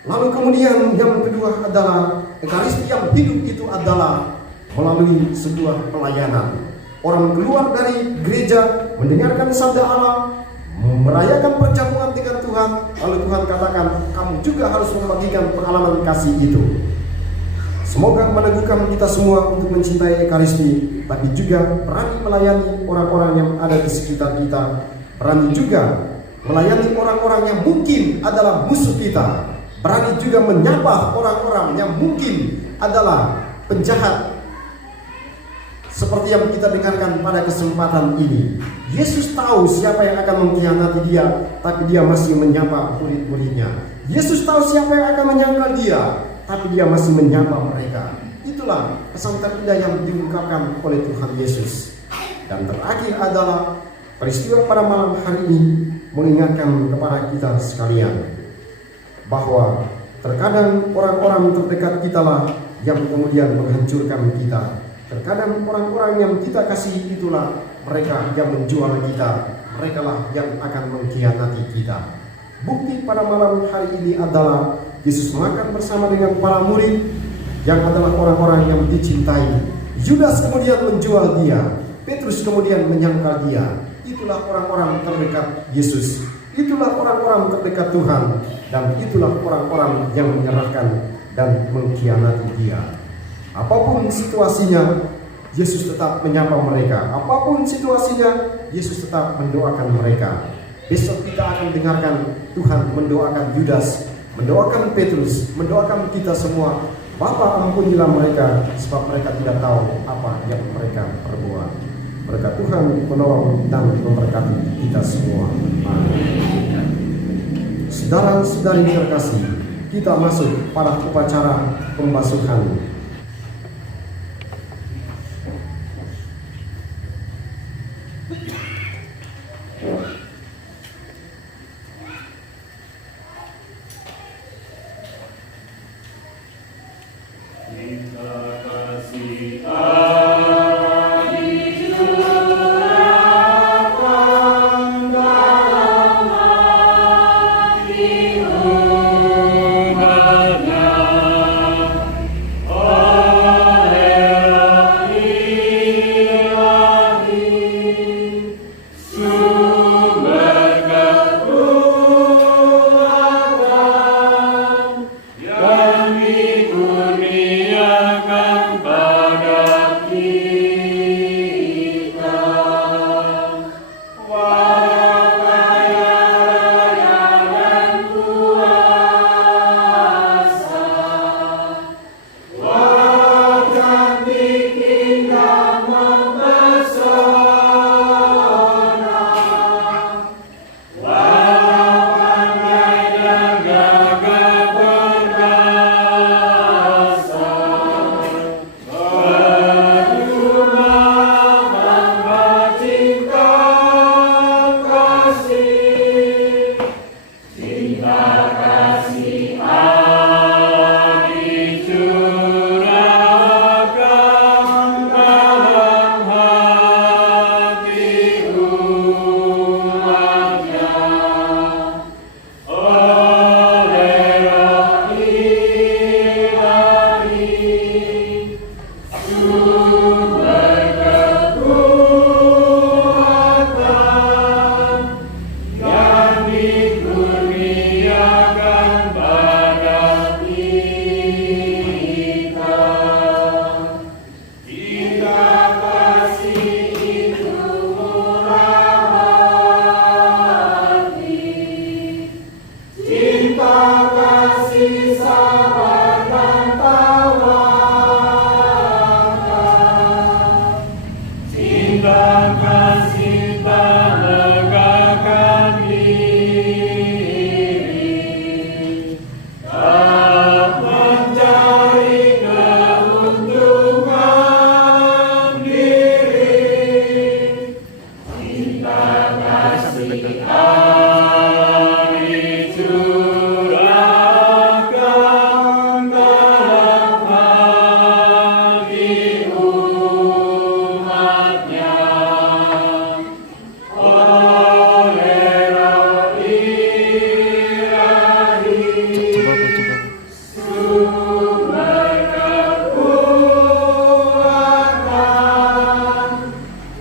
Lalu kemudian yang kedua adalah Ekaristi yang hidup itu adalah melalui sebuah pelayanan. Orang keluar dari gereja mendengarkan sabda Allah, merayakan perjamuan dengan Tuhan, lalu Tuhan katakan, kamu juga harus membagikan pengalaman kasih itu. Semoga meneguhkan kita semua untuk mencintai Ekaristi, tapi juga berani melayani orang-orang yang ada di sekitar kita, berani juga melayani orang-orang yang mungkin adalah musuh kita, berani juga menyapa orang-orang yang mungkin adalah penjahat. Seperti yang kita dengarkan pada kesempatan ini, Yesus tahu siapa yang akan mengkhianati dia, tapi dia masih menyapa murid-muridnya. Yesus tahu siapa yang akan menyangkal dia, tapi dia masih menyapa mereka. Itulah pesan terindah yang diungkapkan oleh Tuhan Yesus. Dan terakhir adalah peristiwa pada malam hari ini mengingatkan kepada kita sekalian bahwa terkadang orang-orang terdekat kita lah yang kemudian menghancurkan kita. Terkadang orang-orang yang kita kasihi itulah mereka yang menjual kita, mereka lah yang akan mengkhianati kita. Bukti pada malam hari ini adalah Yesus makan bersama dengan para murid yang adalah orang-orang yang dicintai. Yudas kemudian menjual dia, Petrus kemudian menyangkal dia. Itulah orang-orang terdekat Yesus, itulah orang-orang terdekat Tuhan, dan itulah orang-orang yang menyerahkan dan mengkhianati dia. Apapun situasinya, Yesus tetap menyapa mereka. Apapun situasinya, Yesus tetap mendoakan mereka. Besok kita akan dengarkan Tuhan mendoakan Yudas, mendoakan Petrus, mendoakan kita semua Bapa, ampunilah mereka, sebab mereka tidak tahu apa yang mereka perbuat. Berkat Tuhan menolong dan memberkati kita semua. Amin. Saudara-saudari terkasih, kita masuk pada upacara pembasuhan.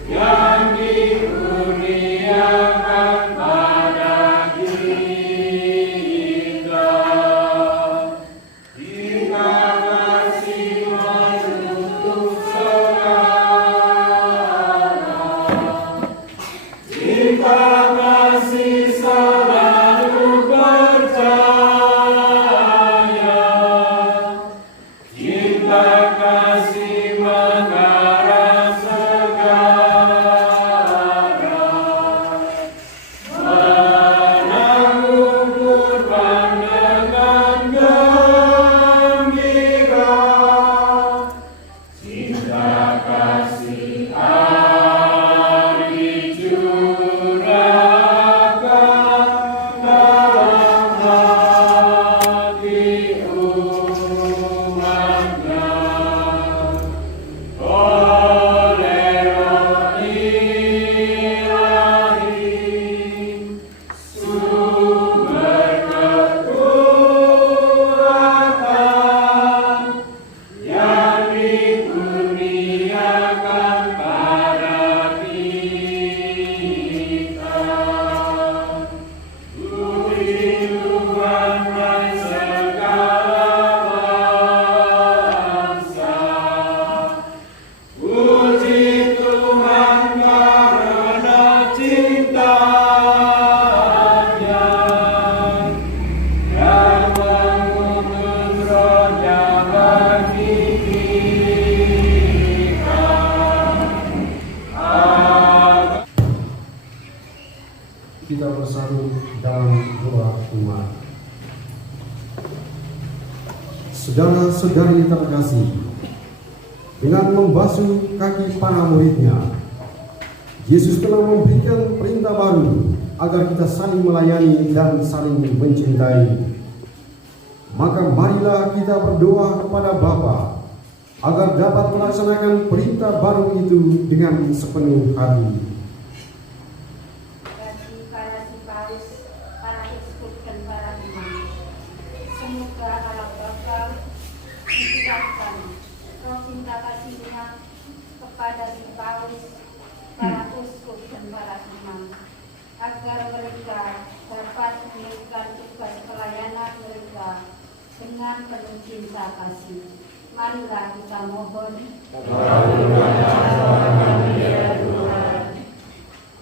Yang dikurniakan kita bersatu dalam doa umat. Saudara-saudari terkasih, dengan membasuh kaki para muridnya, Yesus telah memberikan perintah baru agar kita saling melayani dan saling mencintai. Maka marilah kita berdoa kepada Bapa agar dapat melaksanakan perintah baru itu dengan sepenuh hati. Bagi para siparis, para uskup dan para imam, semoga Allah Bapa mencurahkan roh cinta kasih-Nya kepada siparis, para uskup dan para imam, agar mereka dapat menunaikan tugas pelayanan mereka dengan penuh cinta kasih. Marilah kita mohon.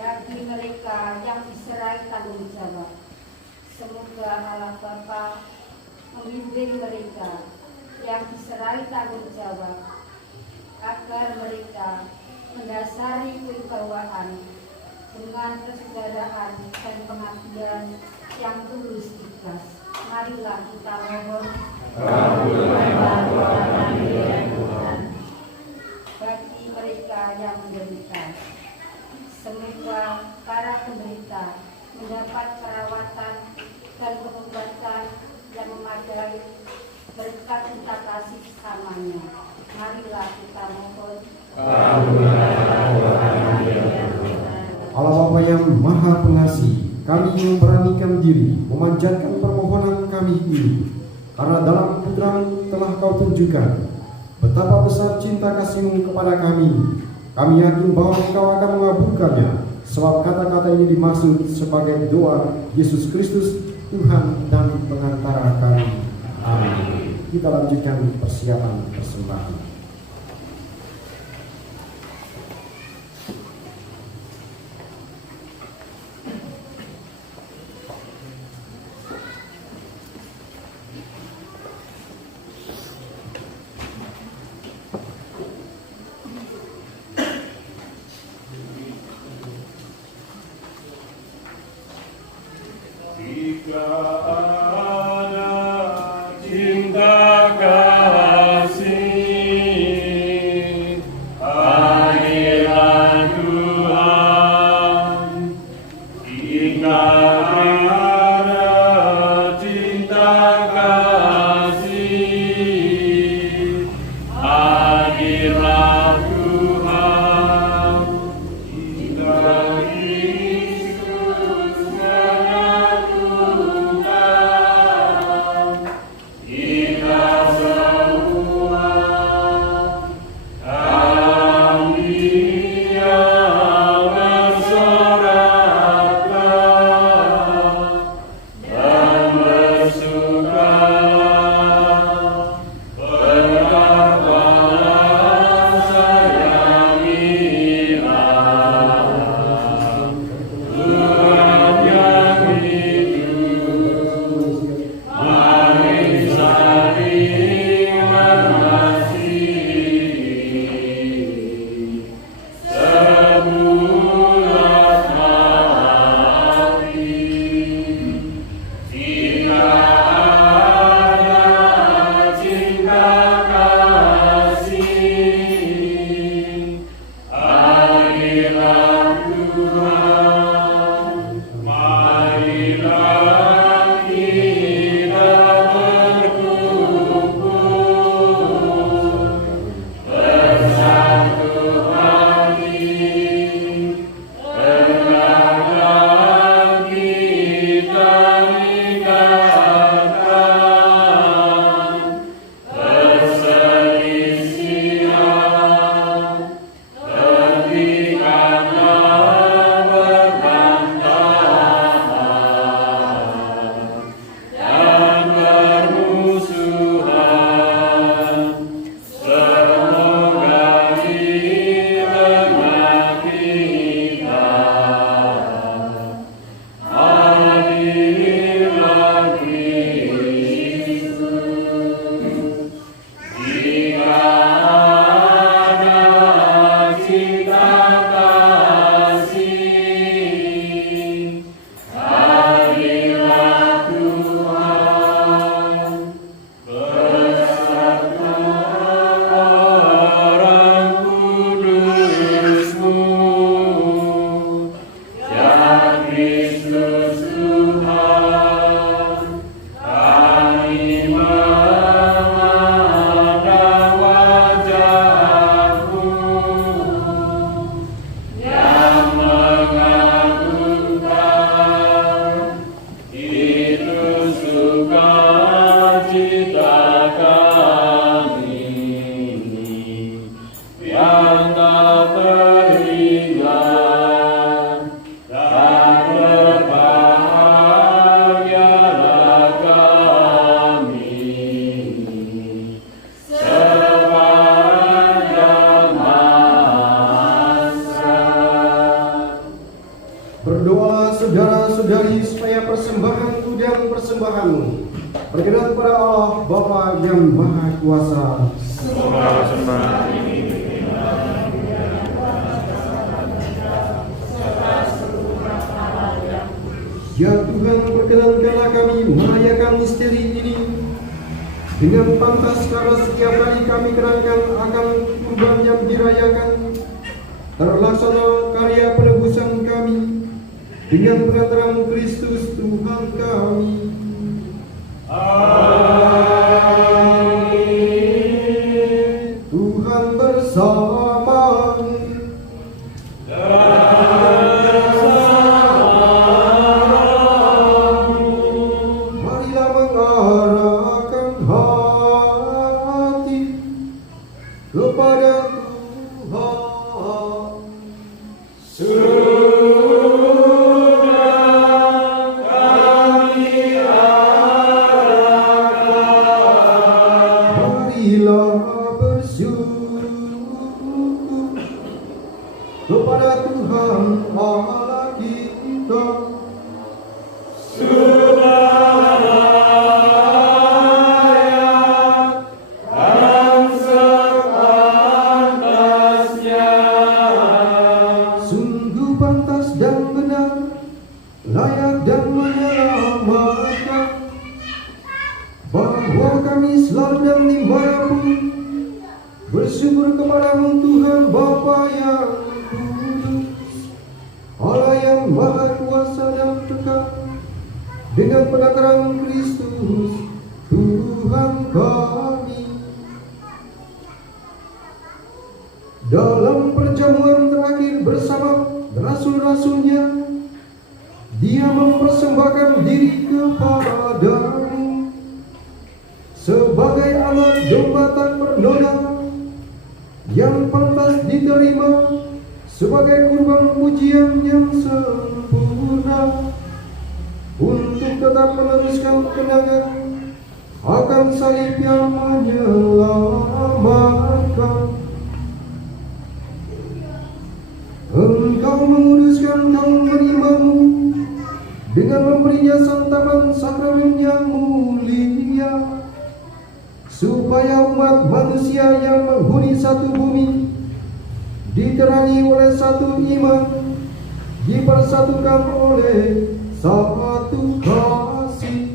Bagi mereka yang diserai tanggung jawab, semoga Allah Bapa membimbing mereka yang diserai tanggung jawab agar mereka mendasari kewibawaan dengan persaudaraan dan pengabdian yang tulus ikhlas. Marilah kita mohon. Bagi mereka yang menderita, semoga para penderita mendapat perawatan dan pengobatan yang memadai berkat cinta kasih samanya. Marilah kita mohon. Allah Bapa yang Maha Pengasih, kami memberanikan diri memanjatkan permohonan kami ini, karena dalam putra-Mu telah Kau tunjukkan betapa besar cinta kasih-Mu kepada kami. Kami yakin bahwa Engkau akan mengabulkannya, sebab kata-kata ini dimaksud sebagai doa Yesus Kristus, Tuhan dan pengantara kami. Amin. Kita lanjutkan persiapan persembahan. Jika ada cinta kasih, hadirat Tuhan. Jika ada cinta kasih, hadirat Tuhan. Jika Kristus menyatukan kita semua, kami yang bersorakkan Kristus Tuhan, kami memandang wajah-Mu yang mengagumkan. Itu sukacita kami yang tak terhingga, dan berbahagialah kami sepanjang masa. Berdoa saudara-saudari supaya persembahanku dan persembahanmu berkenan pada Allah Bapa yang Maha Kuasa. Semoga persembahan ini Ya Tuhan, perkenankanlah kami merayakan misteri ini dengan pantas, karena setiap kali kami kenangkan akan kurban yang dirayakan, terlaksana karya penebusan kami dengan pengantaran Kristus Tuhan kami. Amin. Tuhan bersamamu. Marilah mengarahkan hati kepada Tuhan. Marilah bersyukur kepada Tuhan Allah kita. Sungguh pantas dan benar, layak dan menyelamatkan, bahwa kami selalu dan dimanapun bersyukur kepadamu Tuhan Bapa yang kudus, Allah yang Maha Kuasa dan kekal, dengan pengantaran Kristus Tuhan kami. Dalam perjamuan terakhir bersama rasul-rasulnya, Dia mempersembahkan diri kepadamu sebagai anak domba tak bernoda yang pantas diterima sebagai kurban pujian yang sempurna, untuk tetap meneruskan kenangan akan salib yang menyelamatkan. Engkau menguduskan kaum berimanmu dengan memberinya santapan sakramen yang mulia, supaya umat manusia yang menghuni satu bumi diterangi oleh satu iman, dipersatukan oleh satu kasih.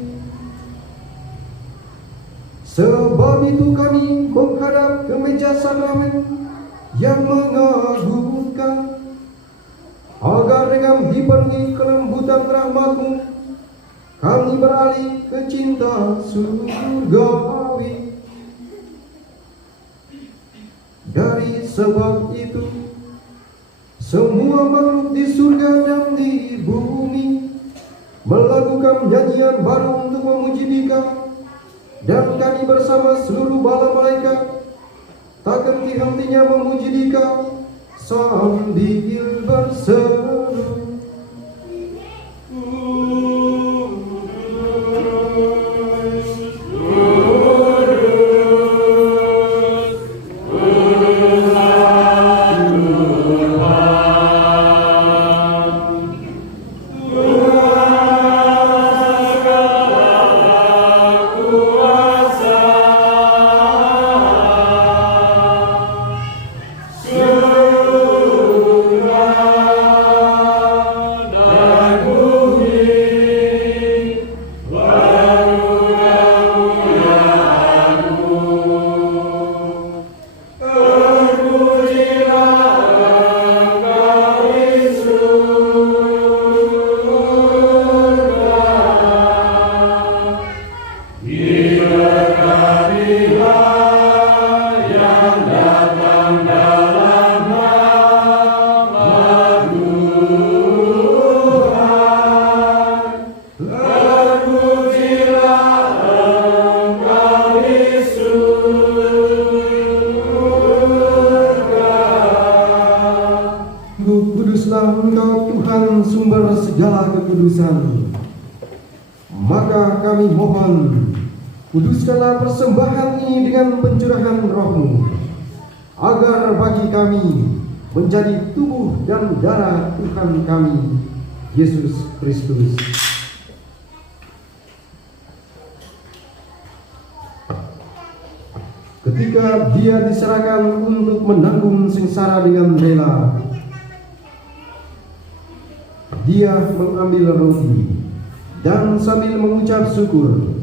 Sebab itu kami menghadap ke meja sakramen yang mengagumkan, agar dengan dipenuhi kelembutan rahmat-Mu kami beralih ke cinta surgawi. Dari sebab itu, semua makhluk di surga dan di bumi melakukan nyanyian baru untuk memuji Dika, dan kami bersama seluruh bala malaikat tak henti-hentinya memuji Dika sambil berseru, Surga sumber segala kekudusan. Maka kami mohon, kuduskanlah persembahan ini dengan pencurahan Roh-Mu, agar bagi kami menjadi tubuh dan darah Tuhan kami, Yesus Kristus. Ketika Dia diserahkan untuk menanggung sengsara dengan rela, Dia mengambil roti dan sambil mengucap syukur,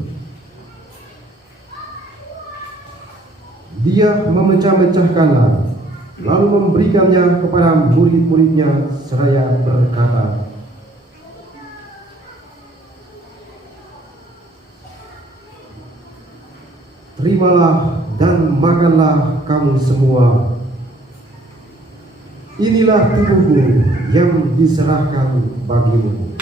Dia memecah-mecahkannya, lalu memberikannya kepada murid-muridnya seraya berkata, "Terimalah dan makanlah kamu semua. Inilah tubuhku yang diserahkan bagimu."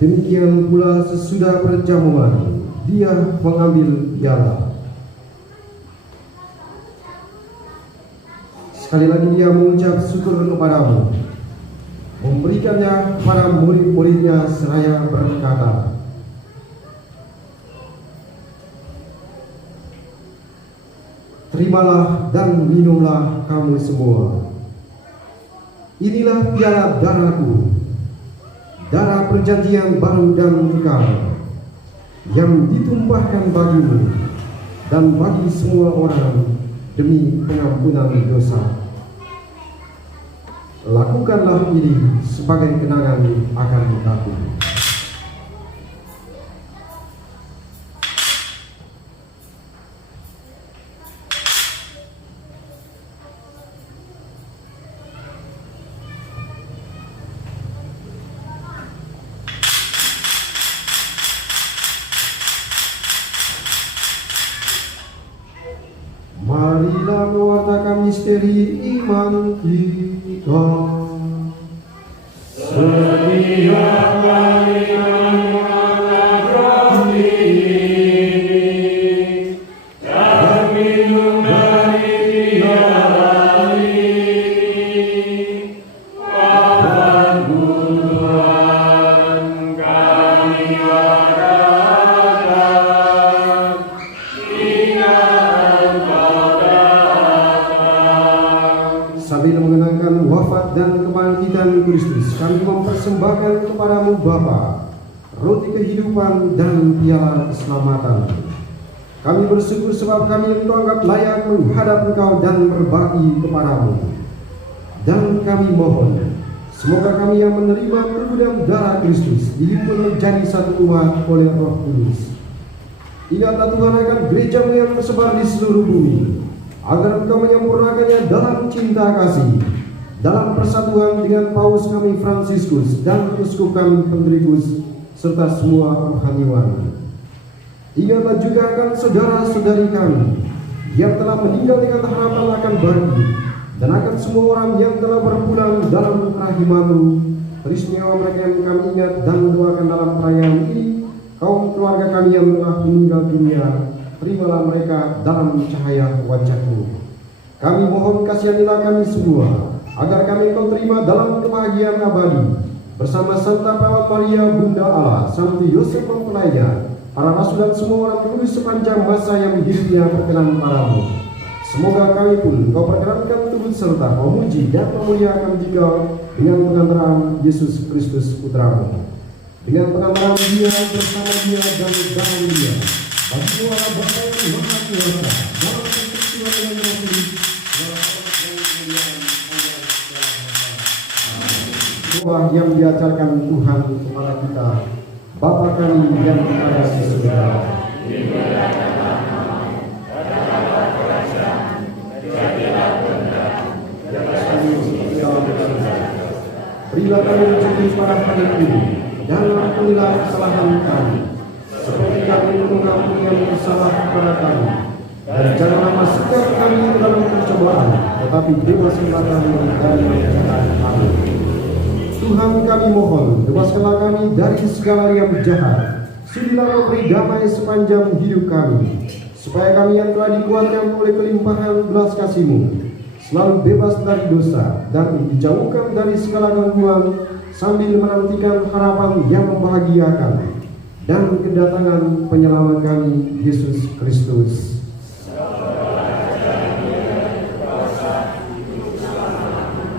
Demikian pula sesudah perjamuan, Dia mengambil piala. Sekali lagi Dia mengucap syukur kepadamu, memberikannya kepada murid-muridnya seraya berkata, "Terimalah dan minumlah kamu semua. Inilah piala darahku, darah perjanjian baru dan kekal, yang ditumpahkan bagimu dan bagi semua orang demi pengampunan dosa. Lakukanlah ini sebagai kenangan akan aku." Marilah mewartakan misteri iman kita. Setiap kali mengangkat roti dan minum dari piala ini, Bapa Tuhan kami harapkan, Sambil mengenangkan wafat dan kebangkitan Kristus, kami mempersembahkan kepadamu Bapa roti kehidupan dan piala keselamatan. Kami bersyukur sebab kami Engkau anggap layak menghadap Engkau dan berbakti kepadamu. Dan kami mohon, semoga kami yang menerima tubuh dan darah Kristus dihimpun menjadi satu umat oleh Roh Kudus. Ingatlah Tuhan akan gereja-Mu yang tersebar di seluruh bumi, agar Engkau menyempurnakannya dalam cinta kasih, dalam persatuan dengan Paus kami Fransiskus dan Uskup kami Penderikus serta semua rohaniwan. Ingatlah juga akan saudara-saudari kami yang telah meninggal dengan harapan akan bagi, dan akan semua orang yang telah berpulang dalam rahim-Mu. Peristiwa mereka yang kami ingat dan doakan dalam perayaan ini, kaum keluarga kami yang telah meninggal dunia, terimalah mereka dalam cahaya wajah-Mu. Kami mohon kasihanilah kami semua, agar kami Engkau terima dalam kebahagiaan abadi, bersama Santa Perawat Maria Bunda Allah, Santo Yosef mempelainya, para rasul dan semua orang kudus sepanjang masa yang hidupnya berkenan padamu. Semoga kami pun Kau perkenankan turut serta memuji dan memuliakan Dikau dengan pengantaran Yesus Kristus Putra-Mu. Dengan pengantaran Dia, bersama Dia, dan dalam Dia, bagi suara Bapa yang Maha Kuasa, dalam peristiwa dengan Roh Kudus, doa yang diajarkan Tuhan kepada kita. Bapa kami yang ada di surga, berilah kami rezeki pada hari ini, dan ampunilah kesalahan kami, seperti kami mengampuni yang bersalah kepada kami. Dan janganlah masukkan kami ke dalam pencobaan, tetapi bebaskanlah kami dari yang jahat. Amin. Tuhan kami mohon, bebaskanlah kami dari segala yang jahat. Sudilah memberi damai sepanjang hidup kami, supaya kami yang telah dikuatkan oleh kelimpahan belas kasih-Mu selalu bebas dari dosa dan dijauhkan dari segala gangguan, sambil menantikan harapan yang membahagiakan dan kedatangan penyelamat kami, Yesus Kristus.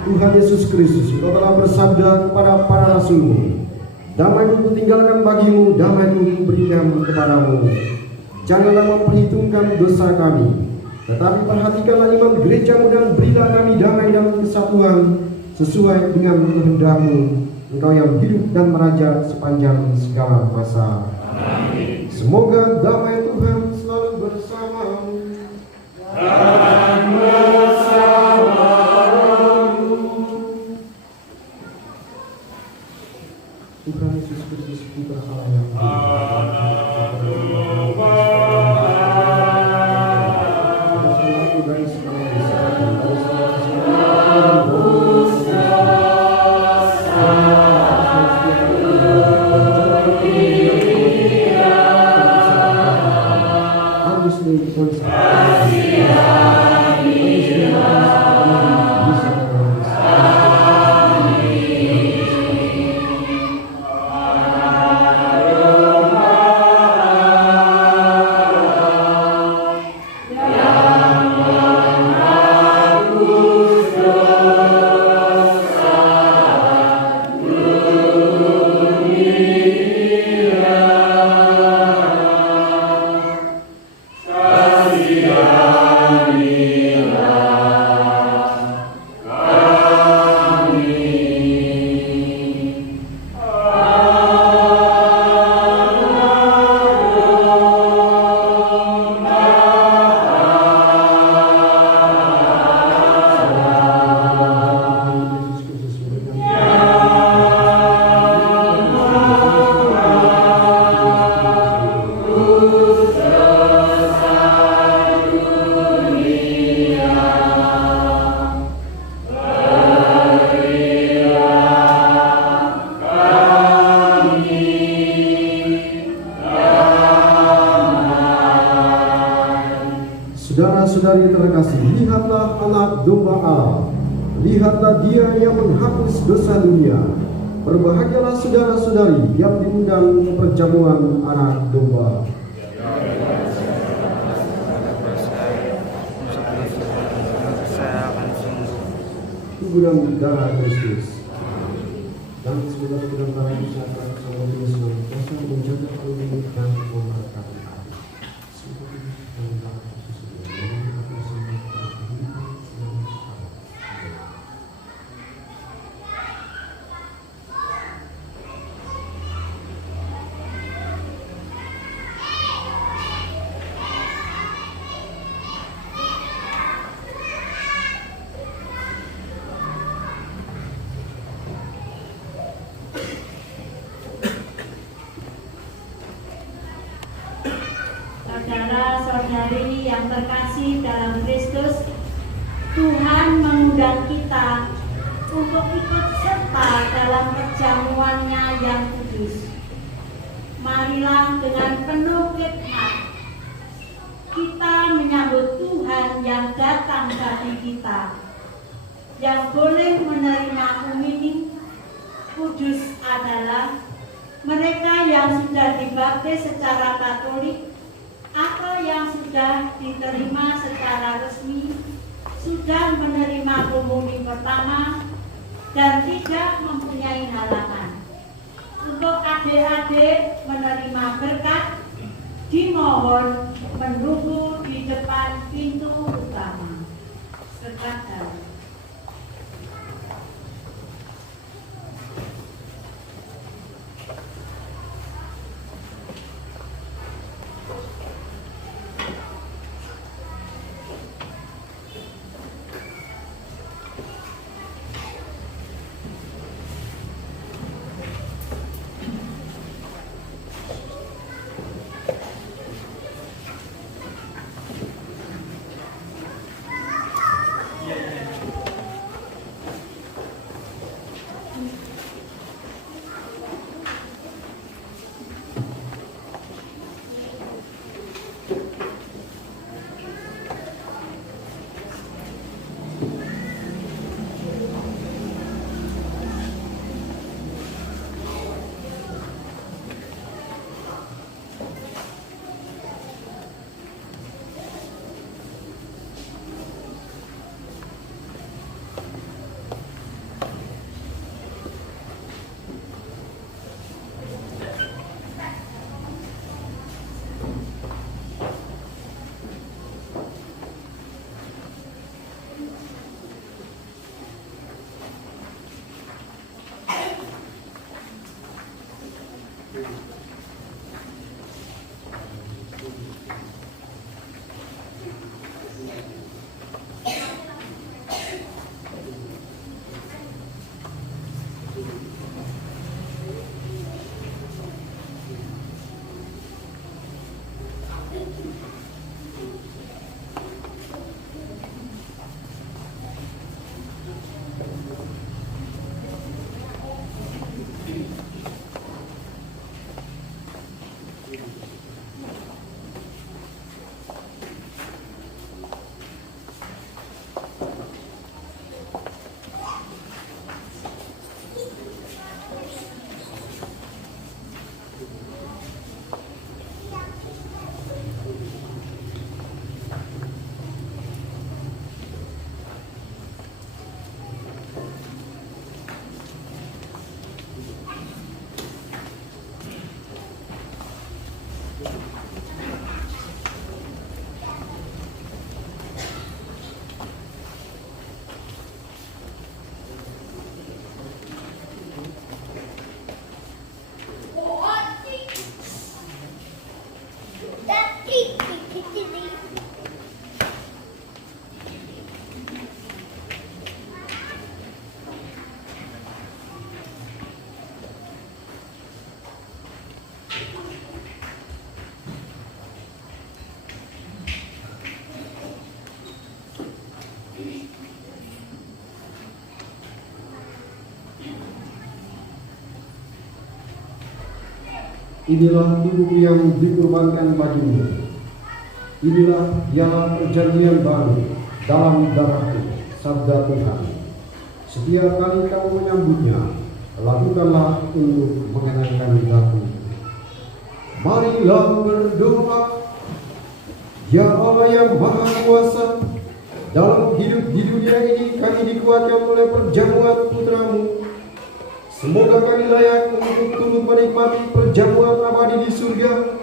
Tuhan Yesus Kristus, Engkau telah bersabda kepada para rasul-Mu, damai-Ku kutinggalkan bagimu, damai-Ku kuberikan kepadamu. Janganlah memperhitungkan dosa kami, tetapi perhatikanlah iman gereja-Mu dan berilah kami damai dan kesatuan sesuai dengan kehendak-Mu, Engkau yang hidup dan meraja sepanjang segala masa. Amin. Semoga damai Tuhan selalu bersama-Mu. Tuhan Yesus Kristus, Putra Allah yang Saudara-saudari terkasih, lihatlah anak domba Allah, lihatlah Dia yang menghapus dosa dunia. Berbahagialah saudara-saudari yang diundang ke perjamuan anak domba. Tubuh dan darah Kristus, dan saudara dan para usahakan sama Yesus yang kuasa menjaga kami dan memberkati kami. Saudara-saudari yang terkasih dalam Kristus, Tuhan mengundang kita untuk ikut serta dalam perjamuannya yang kudus. Marilah dengan penuh khidmat kita menyambut Tuhan yang datang bagi kita, yang boleh menerima umini. Kudus adalah mereka yang sudah dibaptis secara Katolik atau yang sudah diterima secara resmi, sudah menerima komuni pertama, dan tidak mempunyai halangan. Untuk adik-adik menerima berkat, dimohon menunggu di depan pintu utama. Berkat dalam. inilah tubuhku yang dikorbankan bagimu. Inilah ialah perjanjian baru dalam darahku, sabda Tuhan. Setiap kali kamu menyambutnya, lakukanlah untuk mengenangkan aku. Marilah berdoa. Ya Allah yang Maha Kuasa, dalam hidup di dunia ini kami dikuatkan oleh perjamuan Putramu. Semoga kami layak untuk turut menikmati perjamuan abadi di surga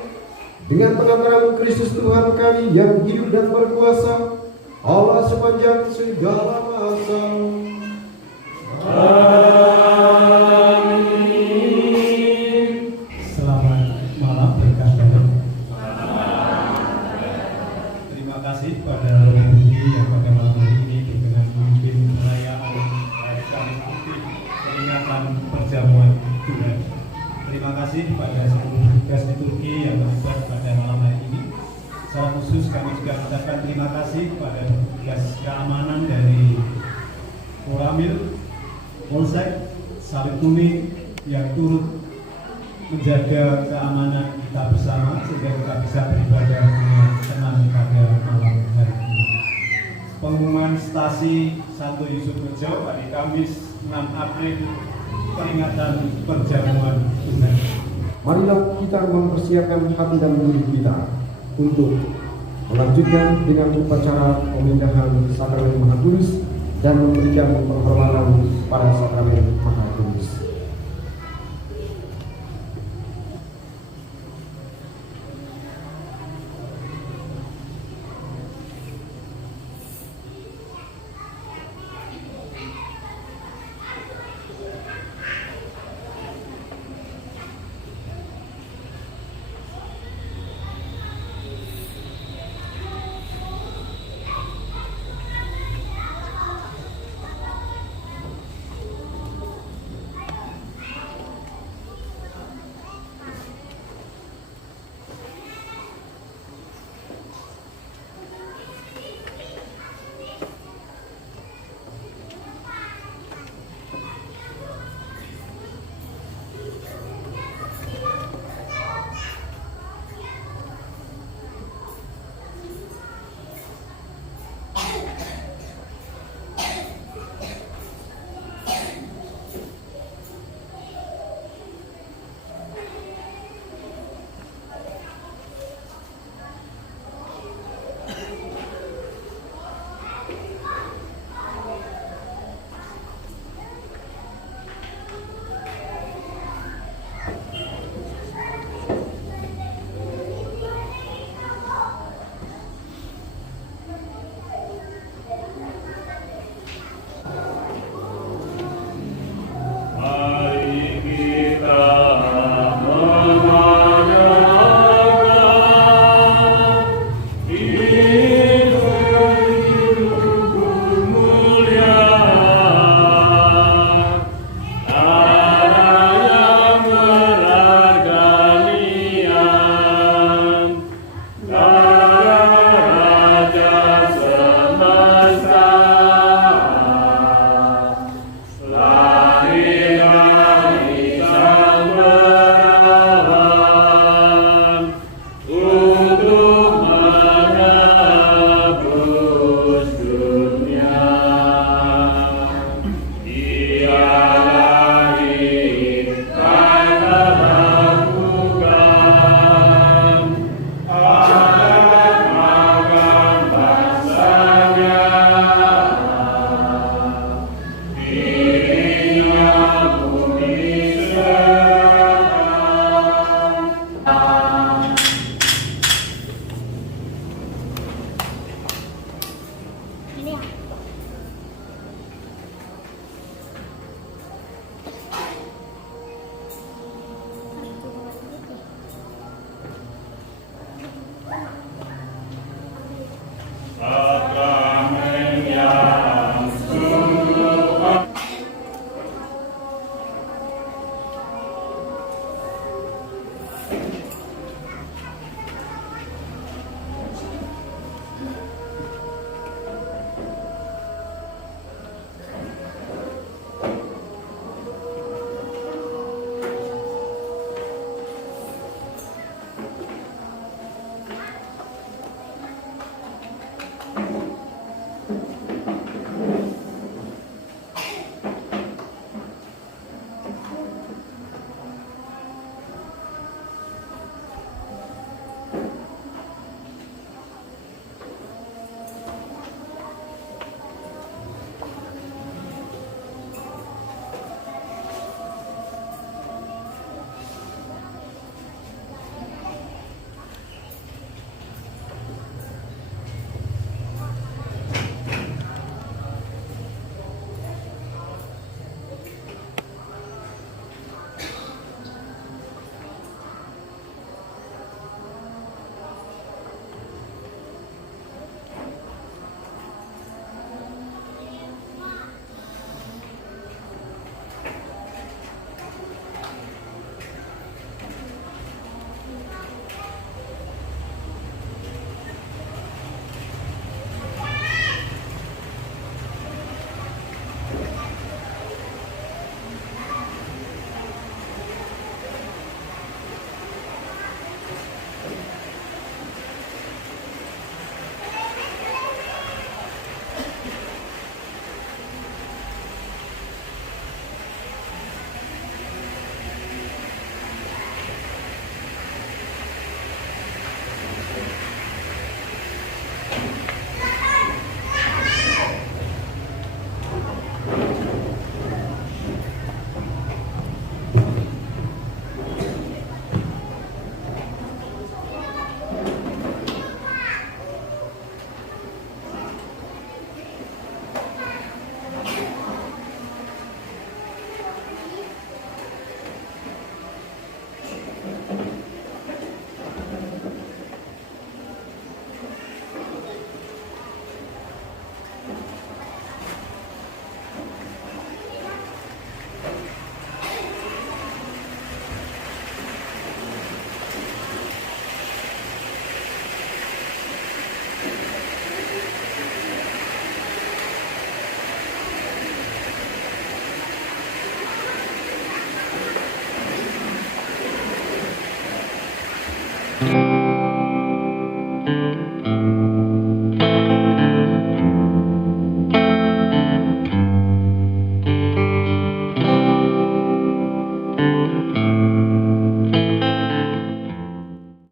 dengan pengantaran Kristus Tuhan kami yang hidup dan berkuasa, Allah sepanjang segala masa. Amin. Selamat malam berkah Tuhan. Terima kasih pada Romo Budi yang pada malam hari ini berkenan memimpin perayaan Kamis Putih peringatan perjamuan Tuhan. Terima kasih pada seluruh tugas liturgi yang terlibat pada malam hari ini. Secara khusus kami juga ucapkan terima kasih pada tugas keamanan dari Koramil, Polsek, Salib Kuning yang turut menjaga keamanan kita bersama sehingga kita bisa beribadah dengan tenang pada malam hari ini. Pengumuman stasi Santo Yusuf Rejo pada Kamis 6 April peringatan perjamuan Tuhan. Marilah kita mempersiapkan hati dan mulut kita untuk melanjutkan dengan upacara pemindahan sakramen Maha Kudus dan memberikan penghormatan pada sakramen Maha Kudus.